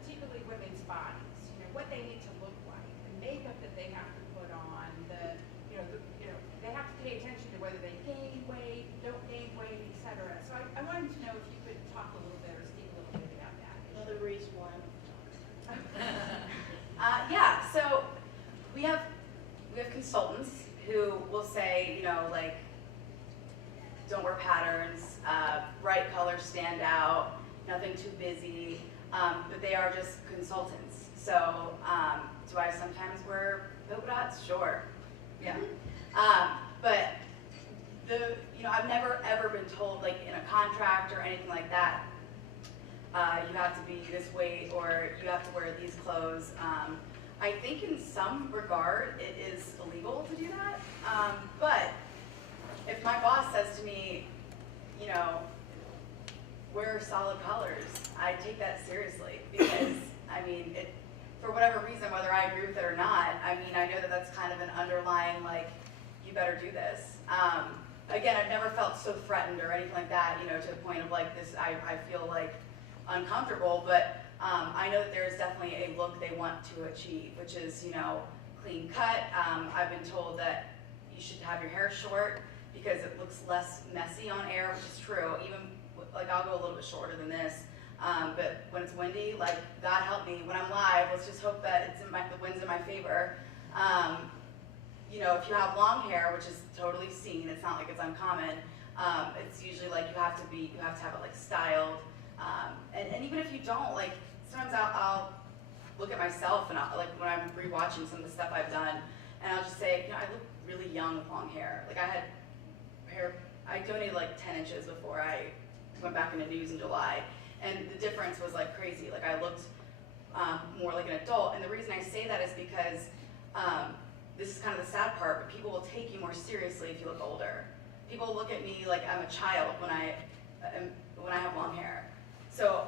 particularly women's bodies, what they need to look like, the makeup that they have to put on, they have to pay attention to whether they gain weight, like, don't wear patterns, bright colors stand out, nothing too busy, but they are just consultants. So, do I sometimes wear polka dots? Sure, yeah. But I've never ever been told, like, in a contract or anything like that, you have to be this way or you have to wear these clothes. I think in some regard it is illegal to do that, but if my boss says to me, wear solid colors, I take that seriously because, for whatever reason, whether I agree with it or not, I know that that's kind of an underlying, like, you better do this. Again, I've never felt so threatened or anything like that, to the point of like this, I feel like uncomfortable, but I know that there is definitely a look they want to achieve, which is, clean cut. I've been told that you should have your hair short because it looks less messy on air, which is true. Even, like, I'll go a little bit shorter than this, but when it's windy, like, God help me, when I'm live, let's just hope that the wind's in my favor. If you have long hair, which is totally seen, it's not like it's uncommon, it's usually like you have to have it like styled. And even if you don't, like, sometimes I'll look at myself and like when I'm rewatching some of the stuff I've done, and I'll just say, I look really young with long hair. Like, I had hair, I donated like 10 inches before I went back into news in July, and the difference was like crazy. Like, I looked more like an adult, and the reason I say that is because this is kind of the sad part, but people will take you more seriously if you look older. People look at me like I'm a child when I have long hair. So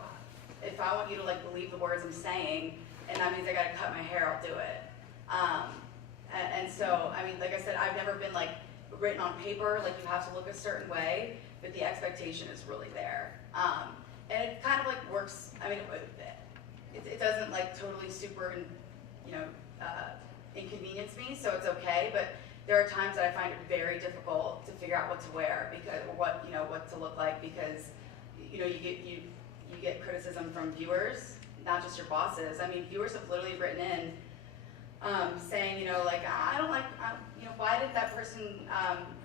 if I want you to, like, believe the words I'm saying, and that means I gotta cut my hair, I'll do it. And so, like I said, I've never been, like, written on paper, like, you have to look a certain way, but the expectation is really there. And it kind of, like, works, it doesn't, like, totally super, inconvenience me, so it's okay, but there are times that I find it very difficult to figure out what to wear because, or what to look like, because, you get criticism from viewers, not just your bosses. Viewers have literally written in, saying, like, I don't like, why did that person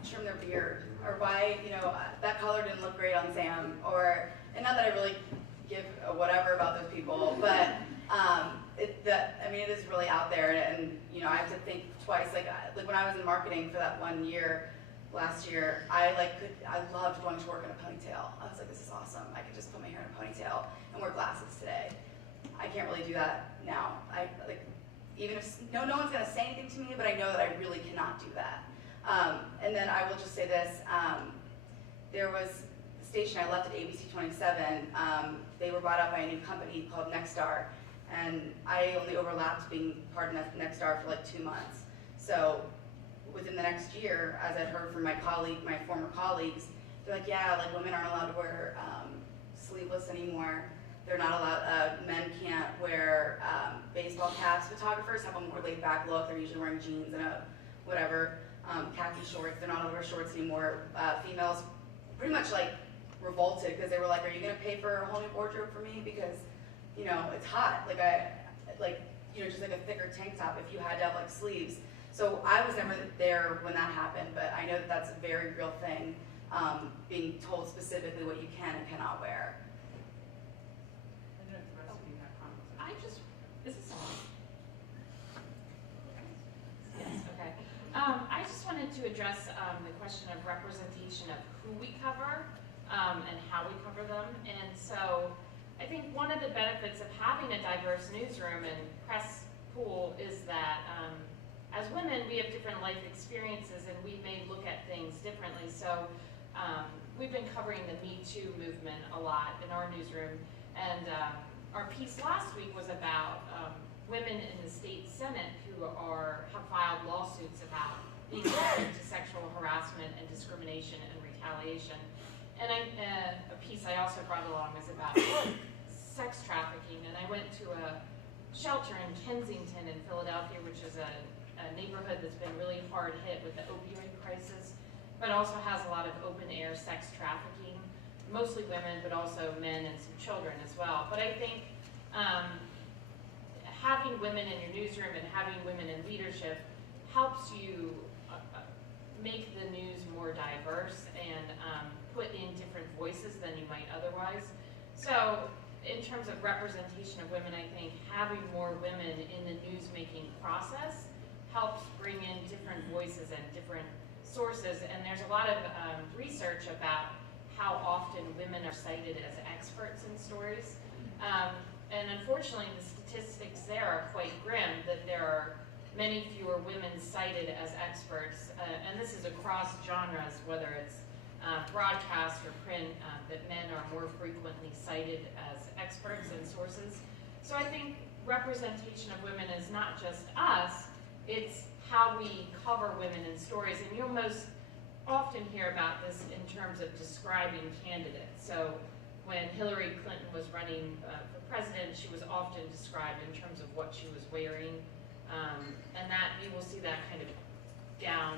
trim their beard? Or why, that color didn't look great on Sam? And not that I really give a whatever about those people, but it is really out there, and I have to think twice. Like when I was in marketing for that 1 year, last year, I loved going to work in a ponytail. I was like, this is awesome. I could just put my hair in a ponytail and wear glasses today. I can't really do that now. Even if no one's gonna say anything to me, but I know that I really cannot do that. And then I will just say this: there was the station I left at ABC 27. They were bought out by a new company called Nexstar, and I only overlapped being part of Nexstar for like 2 months. So within the next year, as I'd heard from my former colleagues, they're like, yeah, like, women aren't allowed to wear sleeveless anymore. They're not allowed, men can't wear baseball caps. Photographers have a more laid back look. They're usually wearing jeans and khaki shorts. They're not allowed to wear shorts anymore. Females pretty much like revolted because they were like, are you gonna pay for a whole new wardrobe for me? Because, it's hot. Just like a thicker tank top if you had to have like sleeves. So I was never there when that happened, but I know that that's a very real thing, being told specifically what you can and cannot wear. I don't know if the rest of you have comments. Is this on? Yes, okay. I just wanted to address the question of representation of who we cover and how we cover them. And so I think one of the benefits of having a diverse newsroom and press pool is that as women, we have different life experiences and we may look at things differently. So we've been covering the Me Too movement a lot in our newsroom. And our piece last week was about women in the state Senate who have filed lawsuits about being subject to sexual harassment and discrimination and retaliation. And a piece I also brought along was about sex trafficking. And I went to a shelter in Kensington in Philadelphia, which is a neighborhood that's been really hard hit with the opioid crisis, but also has a lot of open air sex trafficking, mostly women, but also men and some children as well. But I think having women in your newsroom and having women in leadership helps you make the news more diverse and put in different voices than you might otherwise. So in terms of representation of women, I think having more women in the news-making process helps bring in different voices and different sources. And there's a lot of research about how often women are cited as experts in stories. And unfortunately, the statistics there are quite grim, that there are many fewer women cited as experts. And this is across genres, whether it's broadcast or print, that men are more frequently cited as experts and sources. So I think representation of women is not just us, it's how we cover women in stories. And you'll most often hear about this in terms of describing candidates. So when Hillary Clinton was running for president, she was often described in terms of what she was wearing. And that you will see that kind of down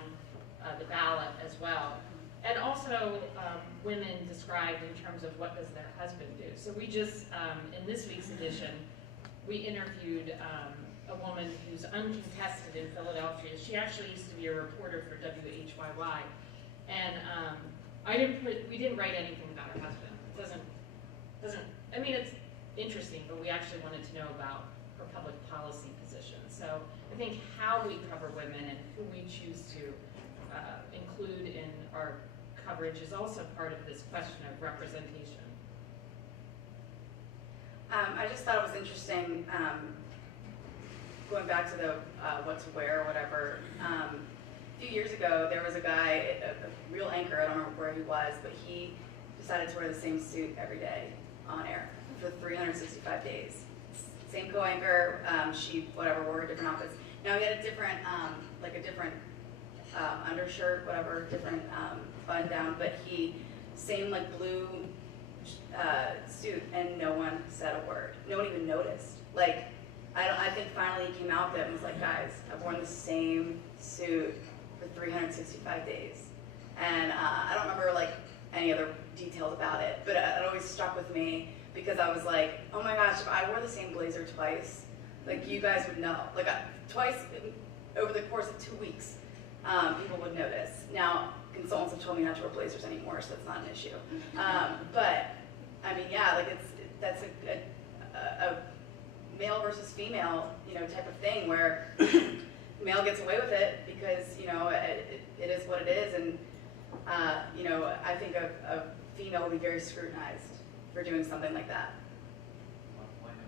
the ballot as well. And also women described in terms of what does their husband do. So we just, in this week's edition, we interviewed a woman who's uncontested in Philadelphia. She actually used to be a reporter for WHYY. And we didn't write anything about her husband. It doesn't, I mean, it's interesting, but we actually wanted to know about her public policy position. So I think how we cover women and who we choose to include in our coverage is also part of this question of representation. I just thought it was interesting, going back to the what to wear or whatever. A few years ago, there was a guy, a real anchor, I don't remember where he was, but he decided to wear the same suit every day on air for 365 days. Same co-anchor, she, whatever, wore different outfits. Now he had a different, undershirt, whatever, different button down, but same like blue suit, and no one said a word. No one even noticed. Like, I think finally he came out with it and was like, guys, I've worn the same suit for 365 days. And I don't remember like any other details about it, but it always stuck with me because I was like, oh my gosh, if I wore the same blazer twice, like you guys would know. Like twice over the course of 2 weeks, people would notice. Now, consultants have told me not to wear blazers anymore, so that's not an issue. But I mean, yeah, like that's a male versus female, type of thing where male gets away with it because, it is what it is. And, I think a female will be very scrutinized for doing something like that. Why no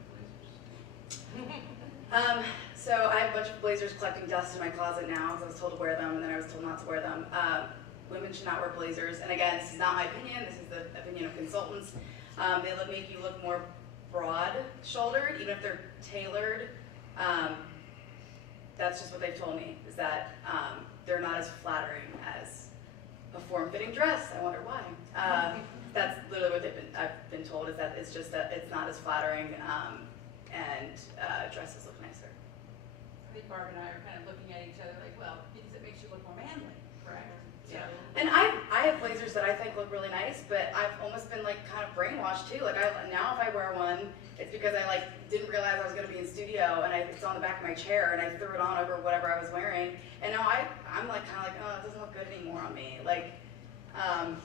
blazers? So I have a bunch of blazers collecting dust in my closet now because I was told to wear them and then I was told not to wear them. Women should not wear blazers. And again, this is not my opinion. This is the opinion of consultants. They make you look more broad-shouldered, even if they're tailored. That's just what they've told me, is that they're not as flattering as a form-fitting dress. I wonder why. That's literally what I've been told, is that it's just that it's not as flattering, and dresses look nicer. I think Barb and I are kind of looking at each other like, well, because it makes you look more manly, correct? Yeah. And I have blazers that I think look really nice, but I've almost been like kind of brainwashed too. Like now if I wear one, it's because I like didn't realize I was going to be in studio and it's on the back of my chair and I threw it on over whatever I was wearing. And now I'm like kind of like, oh, it doesn't look good anymore on me. Like,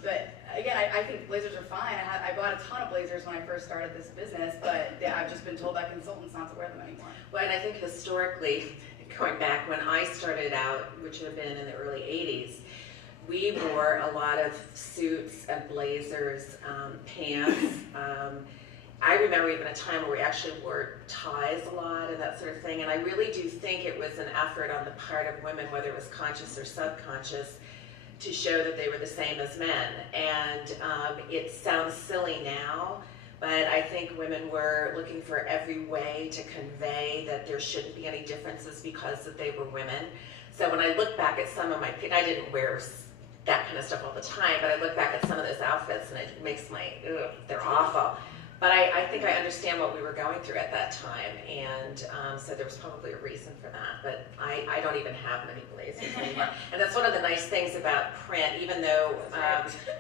but again, I think blazers are fine. I bought a ton of blazers when I first started this business, but I've just been told by consultants not to wear them anymore. Well, and I think historically, going back when I started out, which would have been in the early 80s, we wore a lot of suits and blazers, pants. I remember even a time where we actually wore ties a lot and that sort of thing. And I really do think it was an effort on the part of women, whether it was conscious or subconscious, to show that they were the same as men. And it sounds silly now, but I think women were looking for every way to convey that there shouldn't be any differences because that they were women. So when I look back at some of I didn't wear that kind of stuff all the time, but I look back at some of those outfits and it makes they're awful. But I think I understand what we were going through at that time, and so there was probably a reason for that. But I don't even have many blazers anymore. And that's one of the nice things about print, even though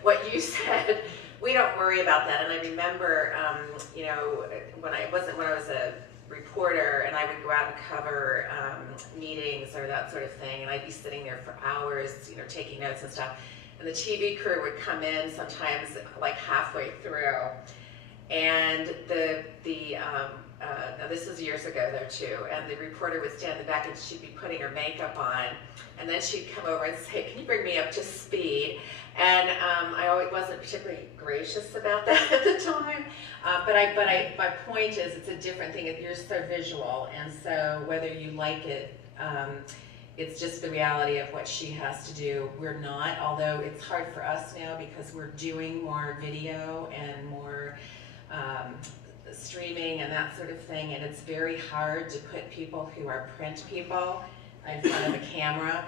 what you said, we don't worry about that. And I remember, when I was a reporter, and I would go out and cover meetings or that sort of thing, and I'd be sitting there for hours, you know, taking notes and stuff. And the TV crew would come in sometimes like halfway through, and now this was years ago though too, and the reporter would stand in the back and she'd be putting her makeup on, and then she'd come over and say, "Can you bring me up to speed?" And I always wasn't particularly gracious about that at the time, but my point is, it's a different thing. You're so visual, and so whether you like it, it's just the reality of what she has to do. We're not, although it's hard for us now because we're doing more video and more streaming and that sort of thing, and it's very hard to put people who are print people in front of a camera.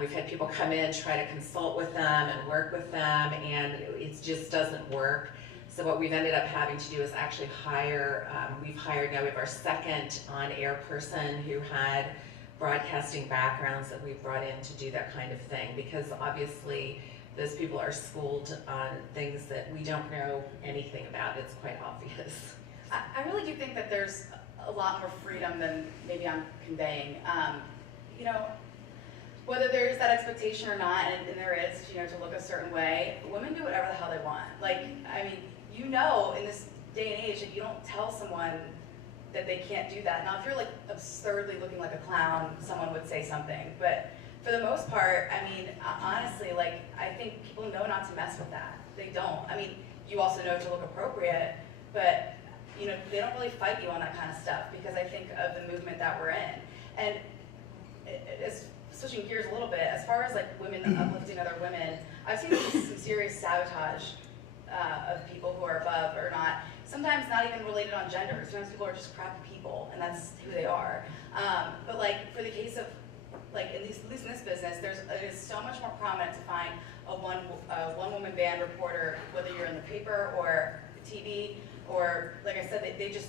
We've had people come in, try to consult with them and work with them, and it just doesn't work. So what we've ended up having to do is actually hire, we have our second on-air person who had broadcasting backgrounds that we've brought in to do that kind of thing, because obviously those people are schooled on things that we don't know anything about. It's quite obvious. I really do think that there's a lot more freedom than maybe I'm conveying. You know, whether there's that expectation or not, and there is, you know, to look a certain way, women do whatever the hell they want. Like, I mean, you know, in this day and age, if you don't tell someone that they can't do that. Now, if you're like absurdly looking like a clown, someone would say something. But for the most part, I mean, honestly, like, I think people know not to mess with that. They don't. I mean, you also know to look appropriate, but, you know, they don't really fight you on that kind of stuff because I think of the movement that we're in. And it's switching gears a little bit, as far as like women uplifting other women, I've seen some serious sabotage of people who are above or not. Sometimes not even related on gender. Sometimes people are just crappy people, and that's who they are. But like for the case of like at least in this business, it is so much more prominent to find a one-woman band reporter, whether you're in the paper or TV, or like I said, they just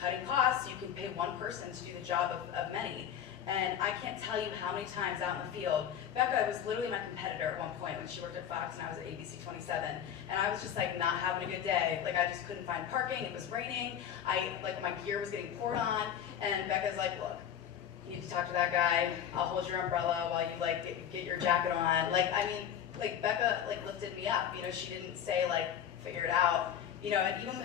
cutting costs. You can pay one person to do the job of many. And I can't tell you how many times out in the field, Becca was literally my competitor at one point when she worked at Fox and I was at ABC 27. And I was just like not having a good day. Like I just couldn't find parking, it was raining, my gear was getting poured on, and Becca's like, look, you need to talk to that guy, I'll hold your umbrella while you like get your jacket on. Like, I mean, like Becca like lifted me up, you know, she didn't say like, figure it out, you know, and even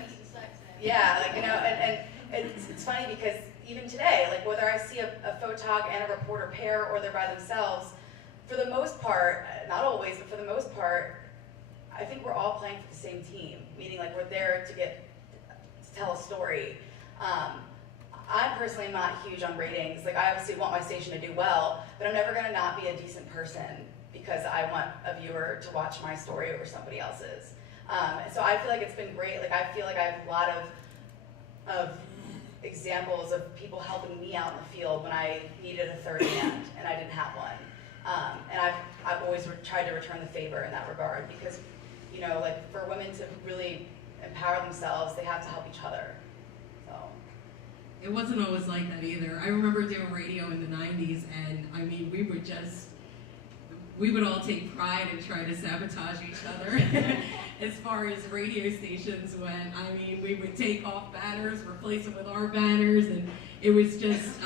yeah, like, you know, and it's funny because even today, like whether I see a photog and a reporter pair or they're by themselves, for the most part, not always, but for the most part, I think we're all playing for the same team, meaning like we're there to tell a story. I personally am not huge on ratings. Like I obviously want my station to do well, but I'm never gonna not be a decent person because I want a viewer to watch my story over somebody else's. So I feel like it's been great. Like I feel like I have a lot of examples of people helping me out in the field when I needed a third hand and I didn't have one. And I've always tried to return the favor in that regard because, you know, like for women to really empower themselves, they have to help each other. So. It wasn't always like that either. I remember doing radio in the 90s, and I mean, we would all take pride and try to sabotage each other as far as radio stations went. I mean, we would take off banners, replace them with our banners, and it was just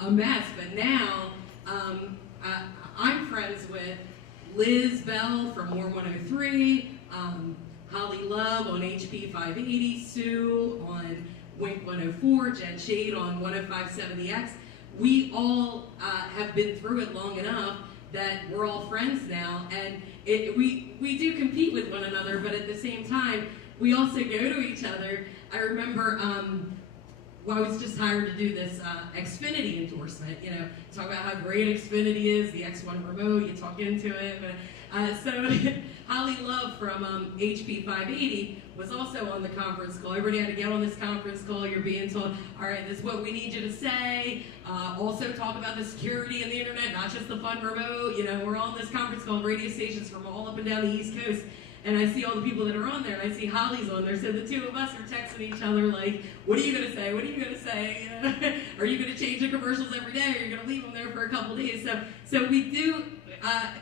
a mess. But now, I'm friends with Liz Bell from More 103, Holly Love on HP 580, Sue on Wink 104, Jen Shade on 105.7 The X. We all have been through it long enough that we're all friends now, and we do compete with one another, but at the same time, we also go to each other. I remember, I was just hired to do this Xfinity endorsement, you know, talk about how great Xfinity is, the X1 remote, you talk into it. So Holly Love from HP 580 was also on the conference call. Everybody had to get on this conference call. You're being told, all right, this is what we need you to say. Also talk about the security and the internet, not just the fun remote. You know, we're on this conference call, radio stations from all up and down the East Coast. And I see all the people that are on there, and I see Holly's on there. So the two of us are texting each other like, what are you going to say? What are you going to say? Are you going to change the commercials every day? Or are you going to leave them there for a couple days? So we do,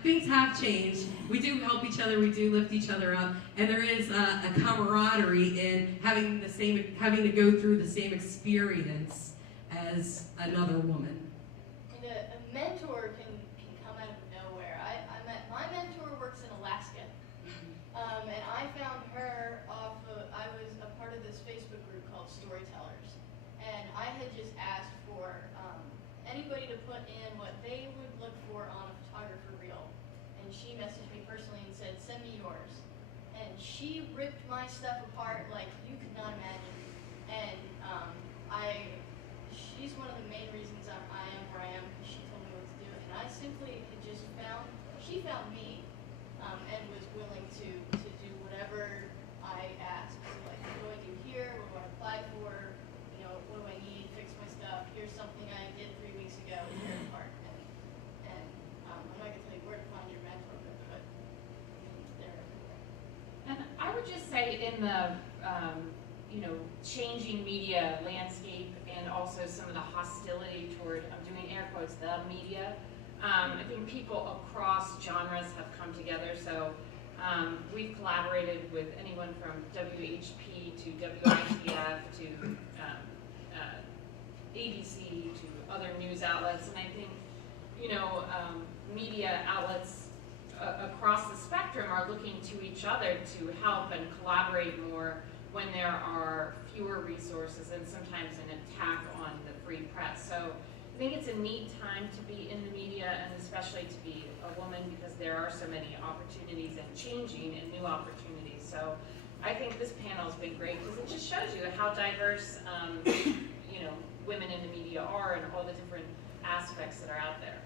things have changed. We do help each other. We do lift each other up. And there is a camaraderie in having to go through the same experience as another woman? And a mentor can come out of nowhere. My mentor works in Alaska, and I found her off of, I was a part of this Facebook group called Storytellers, and I had just asked for anybody to put in what they would look for on a photographer reel, and she messaged me personally and said, send me yours. And she ripped my stuff apart like you could not imagine. And she's one of the main reasons I am where I am, because she told me what to do. And I simply had just she found me, and was willing to do whatever I asked. So like, what do I do here? What do I apply for? You know, what do I need? Fix my stuff. Here's something I did 3 weeks ago. Tear it apart. And I'm not gonna tell you where to find your mentor, but they're everywhere. And I would just say in the, changing media landscape and also some of the hostility toward, I'm doing air quotes, the media, I think people across genres have come together. So we've collaborated with anyone from WHP to WITF to ABC to other news outlets. And I think, media outlets across the spectrum are looking to each other to help and collaborate more when there are fewer resources and sometimes an attack on the free press. So I think it's a neat time to be in the media, and especially to be a woman, because there are so many opportunities and changing and new opportunities. So I think this panel has been great because it just shows you how diverse women in the media are and all the different aspects that are out there.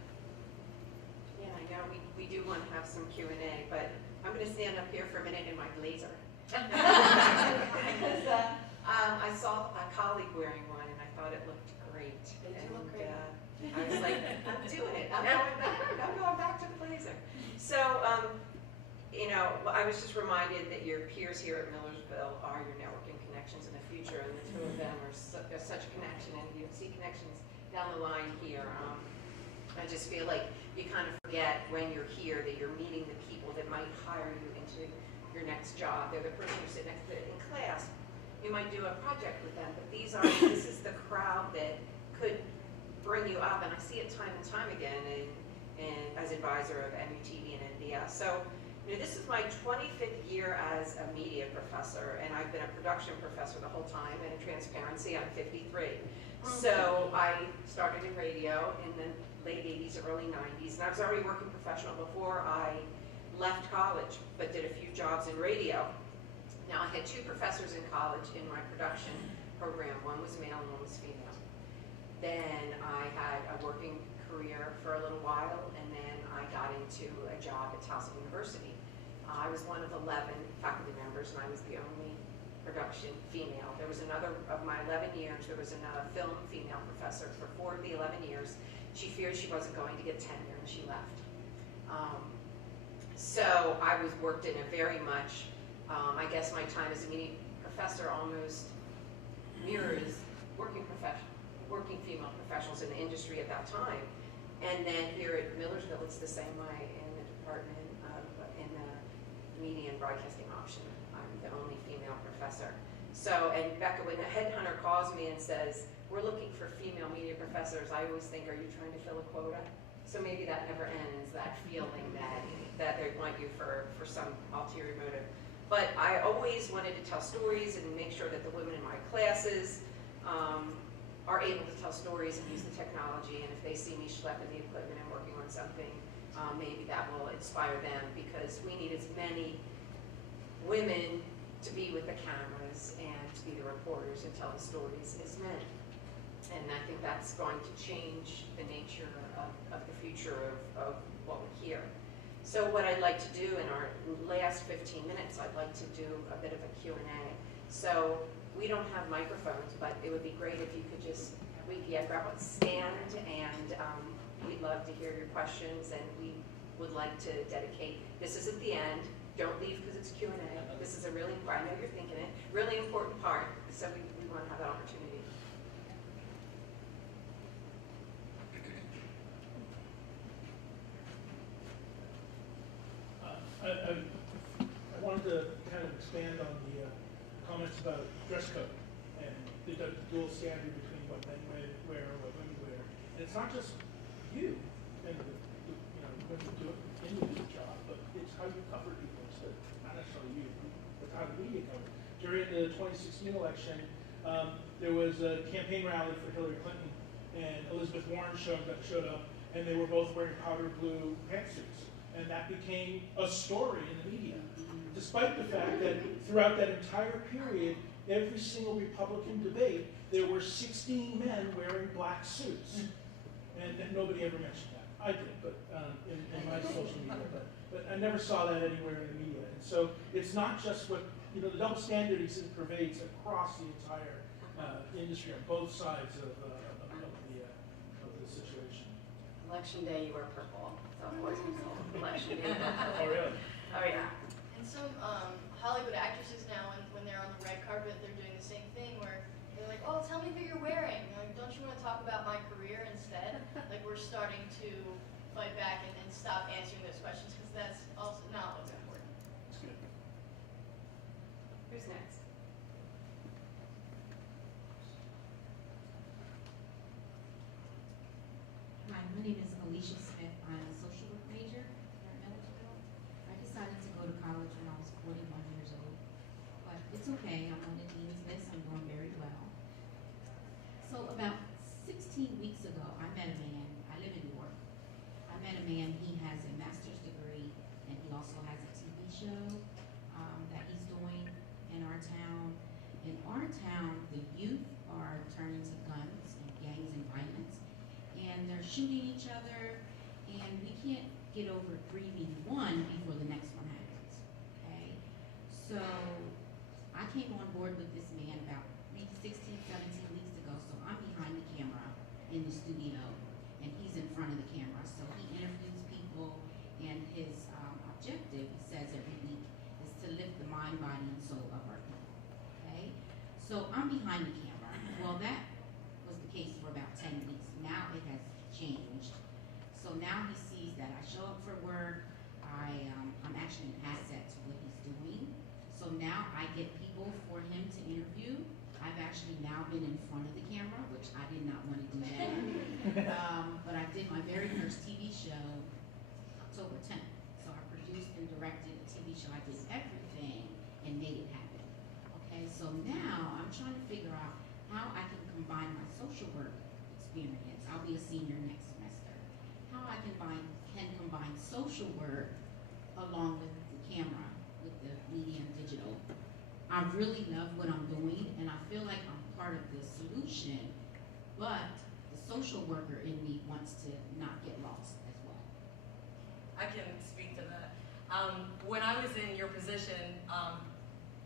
Yeah, I know, we do want to have some Q&A, but I'm going to stand up here for a minute in my blazer. Because I saw a colleague wearing one and I thought it looked great. They do look great. I was like, I'm doing it. I'm going back to the blazer. So, I was just reminded that your peers here at Millersville are your networking connections in the future, and the two of them are there's such a connection, and you see connections down the line here. I just feel like you kind of forget when you're here that you're meeting the people that might hire you into your next job. They're the person you sit next to in class. You might do a project with them, but this is the crowd that could bring you up, and I see it time and time again as advisor of MUTV and NBS. So, this is my 25th year as a media professor, and I've been a production professor the whole time, and in transparency, I'm 53. So I started in radio in the late 80s, early 90s, and I was already working professional before I left college, but did a few jobs in radio. Now, I had 2 professors in college in my production program. One was male and one was female. Then I had a working career for a little while, and then I got into a job at Towson University. I was one of 11 faculty members, and I was the only production female. There was another, of my 11 years, there was another film female professor for 4 of the 11 years. She feared she wasn't going to get tenure, and she left. So I worked in a very much, I guess my time as a media professor almost mirrors working female professionals in the industry at that time. And then here at Millersville, it's the same way in the department in the media and broadcasting option. I'm the only female professor. So, and Becca, when a headhunter calls me and says, we're looking for female media professors, I always think, are you trying to fill a quota? So maybe that never ends, that feeling that they want you for some ulterior motive. But I always wanted to tell stories and make sure that the women in my classes are able to tell stories and use the technology, and if they see me schlepping the equipment and working on something, maybe that will inspire them, because we need as many women to be with the cameras and to be the reporters and tell the stories as men. And I think that's going to change the nature of the future of what we hear. So what I'd like to do in our last 15 minutes, I'd like to do a bit of a Q&A. So we don't have microphones, but it would be great if you could just, grab a stand, and we'd love to hear your questions, and we would like to dedicate, this is at the end, don't leave because it's Q&A. This is a really, I know you're thinking it, really important part, so we want to have that opportunity. I wanted to kind of expand on the comments about dress code and the dual standard between what men wear, what women wear. And it's not just you and when you do it in the job, but it's how you cover people instead. Not necessarily you, but how the media cover. During the 2016 election, there was a campaign rally for Hillary Clinton, and Elizabeth Warren showed up, and they were both wearing powder blue pantsuits. And that became a story in the media, despite the fact that throughout that entire period, every single Republican debate, there were 16 men wearing black suits. And nobody ever mentioned that. I did, but in my social media, but I never saw that anywhere in the media. And so it's not just what, the double standard pervades across the entire industry on both sides of the situation. Election day, you wear purple. So of course, election day, you wear purple. Oh, really? Oh, yeah. And some Hollywood actresses now, when they're on the red carpet, they're doing the same thing where they're like, oh, tell me what you're wearing. Like, don't you want to talk about my career instead? Like, we're starting to fight back and stop answering those questions because that's also not what's important. It's good. Who's next? Hi, my name is Alicia Smith. I'm a social work major here at Millersville. I decided to go to college when I was 41 years old, but it's okay. I'm on the dean's list. I'm doing very well. So about 16 weeks ago, I met a man. I live in New York. I met a man. He has a master's degree, and he also has a TV show that he's doing in our town. In our town, the youth are turning to guns and gangs and violence, and they're shooting each other, and we can't get over grieving one before the next one happens, okay? So I came on board with this man about maybe 16, 17 weeks ago, so I'm behind the camera in the studio, and he's in front of the camera. So he interviews people, and his objective, he says every week, is to lift the mind, body, and soul of our people, okay? So I'm behind the camera. Well, that was the case for about 10 weeks. Now it has changed. So now he sees that I show up for work. I'm actually an asset to what he's doing. So now I get people for him to interview. I've actually now been in front of the camera, which I did not want to do that. But I did my very first TV show October 10th. So I produced and directed a TV show. I did everything and made it happen. Okay, so now I'm trying to figure out how I can combine my social work experience. I'll be a senior next semester. How I can combine social work along with the camera, with the media and digital. I really love what I'm doing, and I feel like I'm part of the solution, but the social worker in me wants to not get lost as well. I can speak to that. When I was in your position,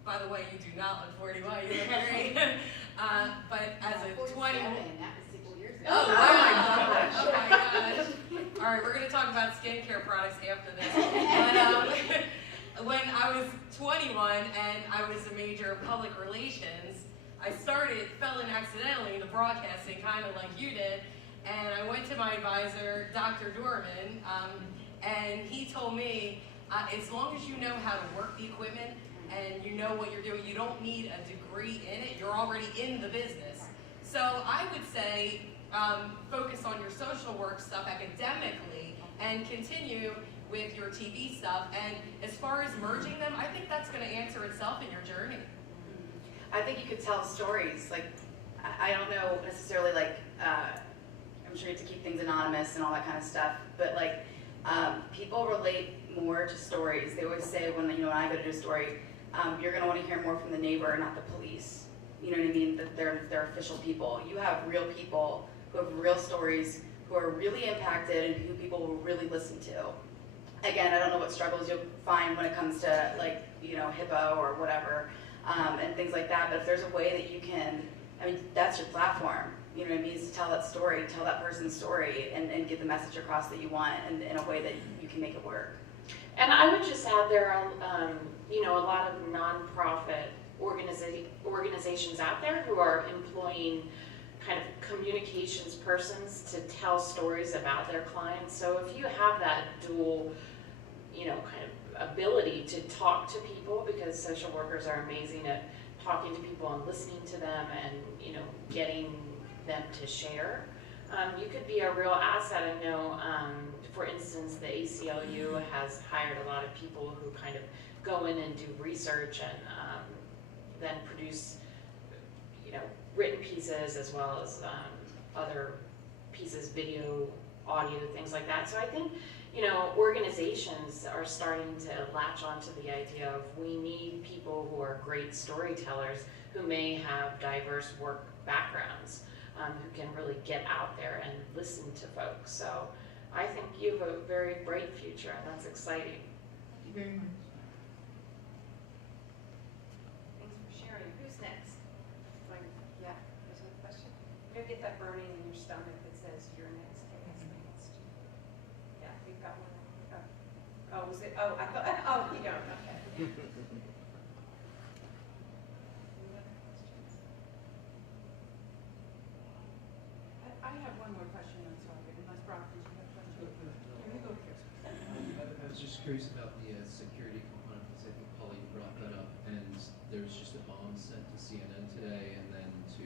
by the way, you do not look 41, you look great. But as a 20, That was 6 years ago. oh my gosh, oh my gosh. All right, we're gonna talk about skincare products after this. But when I was 21 and I was a major of public relations, I fell in accidentally into broadcasting, kind of like you did, and I went to my advisor, Dr. Dorman, and he told me, as long as you know how to work the equipment and you know what you're doing, you don't need a degree in it, you're already in the business. So I would say focus on your social work stuff academically and continue with your TV stuff. And as far as merging them, I think that's going to answer itself in your journey. I think you could tell stories. Like, I don't know necessarily, like, I'm sure you have to keep things anonymous and all that kind of stuff, but like, people relate more to stories. They always say when I go to do a story, you're going to want to hear more from the neighbor, not the police. You know what I mean? That they're official people. You have real people who have real stories, who are really impacted, and who people will really listen to. Again, I don't know what struggles you'll find when it comes to like, HIPAA or whatever, and things like that. But if there's a way that you can, that's your platform. You know what I mean? Is to tell that story, tell that person's story, and get the message across that you want, and in a way that you can make it work. And I would just add there are, a lot of nonprofit organizations out there who are employing kind of communications persons to tell stories about their clients. So if you have that dual, kind of ability to talk to people, because social workers are amazing at talking to people and listening to them and, getting them to share. You could be a real asset. I know, for instance, the ACLU has hired a lot of people who kind of go in and do research and then produce, written pieces as well as other pieces, video, audio, things like that. So I think, organizations are starting to latch onto the idea of we need people who are great storytellers who may have diverse work backgrounds, who can really get out there and listen to folks. So I think you have a very bright future, and that's exciting. Thank you very much. Thanks for sharing. Who's next? Yeah, there's a question. You're gonna get that burning in your stomach that says you're next. Okay, next. Yeah, we've got one. Oh, was it? Oh, I thought. Oh, you don't. Okay. Any other questions? I have one more question. I'm sorry, unless Brock, did you have a question? Here you go first. I was just curious about the security component, because I think Paul, you brought that up, and there was just a bomb sent to CNN today, and then to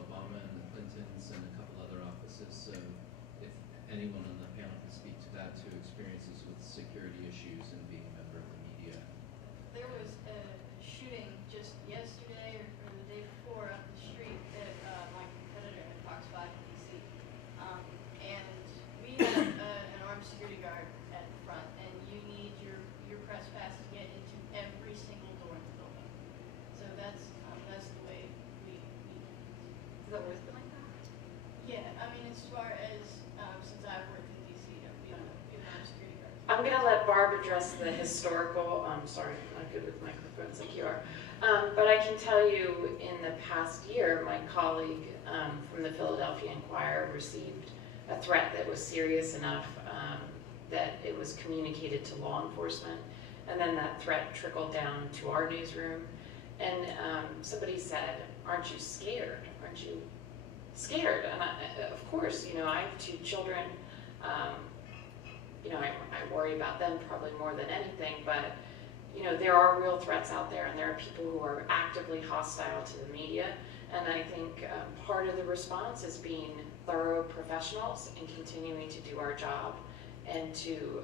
Obama and the Clintons and a couple other offices. So if anyone on the panel can speak to that, to experiences with security issues and being a member of the media. There was a shooting just yesterday or the day before up the street at my competitor at Fox 5 in DC. And we have an armed security guard at the front, and you need your press pass to get into every single door in the building. So that's the way we Is that always been like that? yeah, I mean, as far as since I've worked in DC, we have an armed security guard. I'm going to let Barb address the historical. I'm sorry, I'm not good with microphones like you are. But I can tell you in the past year, my colleague from the Philadelphia Inquirer received a threat that was serious enough that it was communicated to law enforcement. And then that threat trickled down to our newsroom. And somebody said, "Aren't you scared? Aren't you scared?" And of course, I have 2 children. I worry about them probably more than anything, but there are real threats out there, and there are people who are actively hostile to the media. And I think part of the response is being thorough professionals and continuing to do our job and to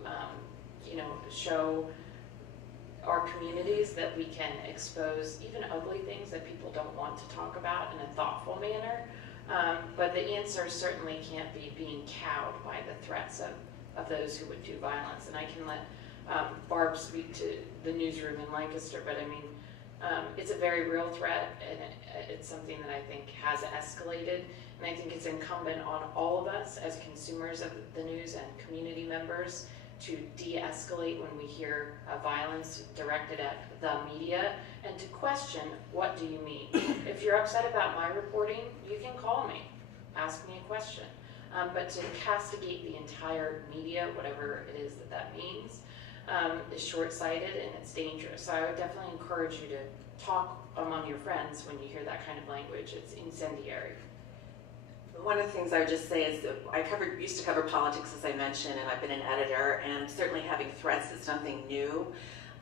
show our communities that we can expose even ugly things that people don't want to talk about in a thoughtful manner. But the answer certainly can't be being cowed by the threats of those who would do violence. And I can let Barb speak to the newsroom in Lancaster, but I mean, it's a very real threat, and it's something that I think has escalated. And I think it's incumbent on all of us as consumers of the news and community members to de-escalate when we hear violence directed at the media, and to question, what do you mean? If you're upset about my reporting, you can call me, ask me a question. But to castigate the entire media, whatever it is that means, is short-sighted and it's dangerous. So I would definitely encourage you to talk among your friends when you hear that kind of language. It's incendiary. One of the things I would just say is that I used to cover politics, as I mentioned, and I've been an editor, and certainly having threats is nothing new.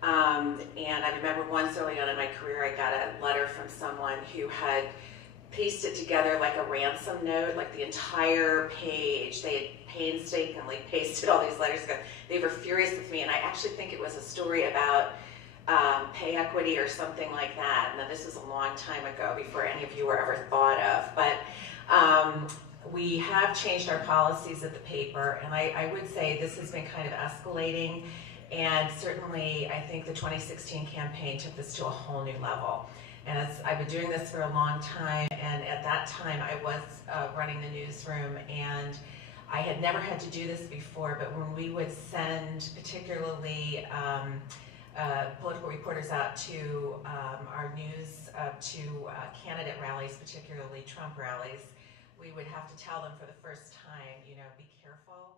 And I remember once early on in my career, I got a letter from someone who had pasted together like a ransom note, like the entire page. They had painstakingly pasted all these letters together. They were furious with me, and I actually think it was a story about pay equity or something like that. And this was a long time ago, before any of you were ever thought of. But we have changed our policies at the paper, and I would say this has been kind of escalating, and certainly I think the 2016 campaign took this to a whole new level. And I've been doing this for a long time, and at that time I was running the newsroom, and I had never had to do this before, but when we would send particularly political reporters out to our news, to candidate rallies, particularly Trump rallies, we would have to tell them for the first time, be careful.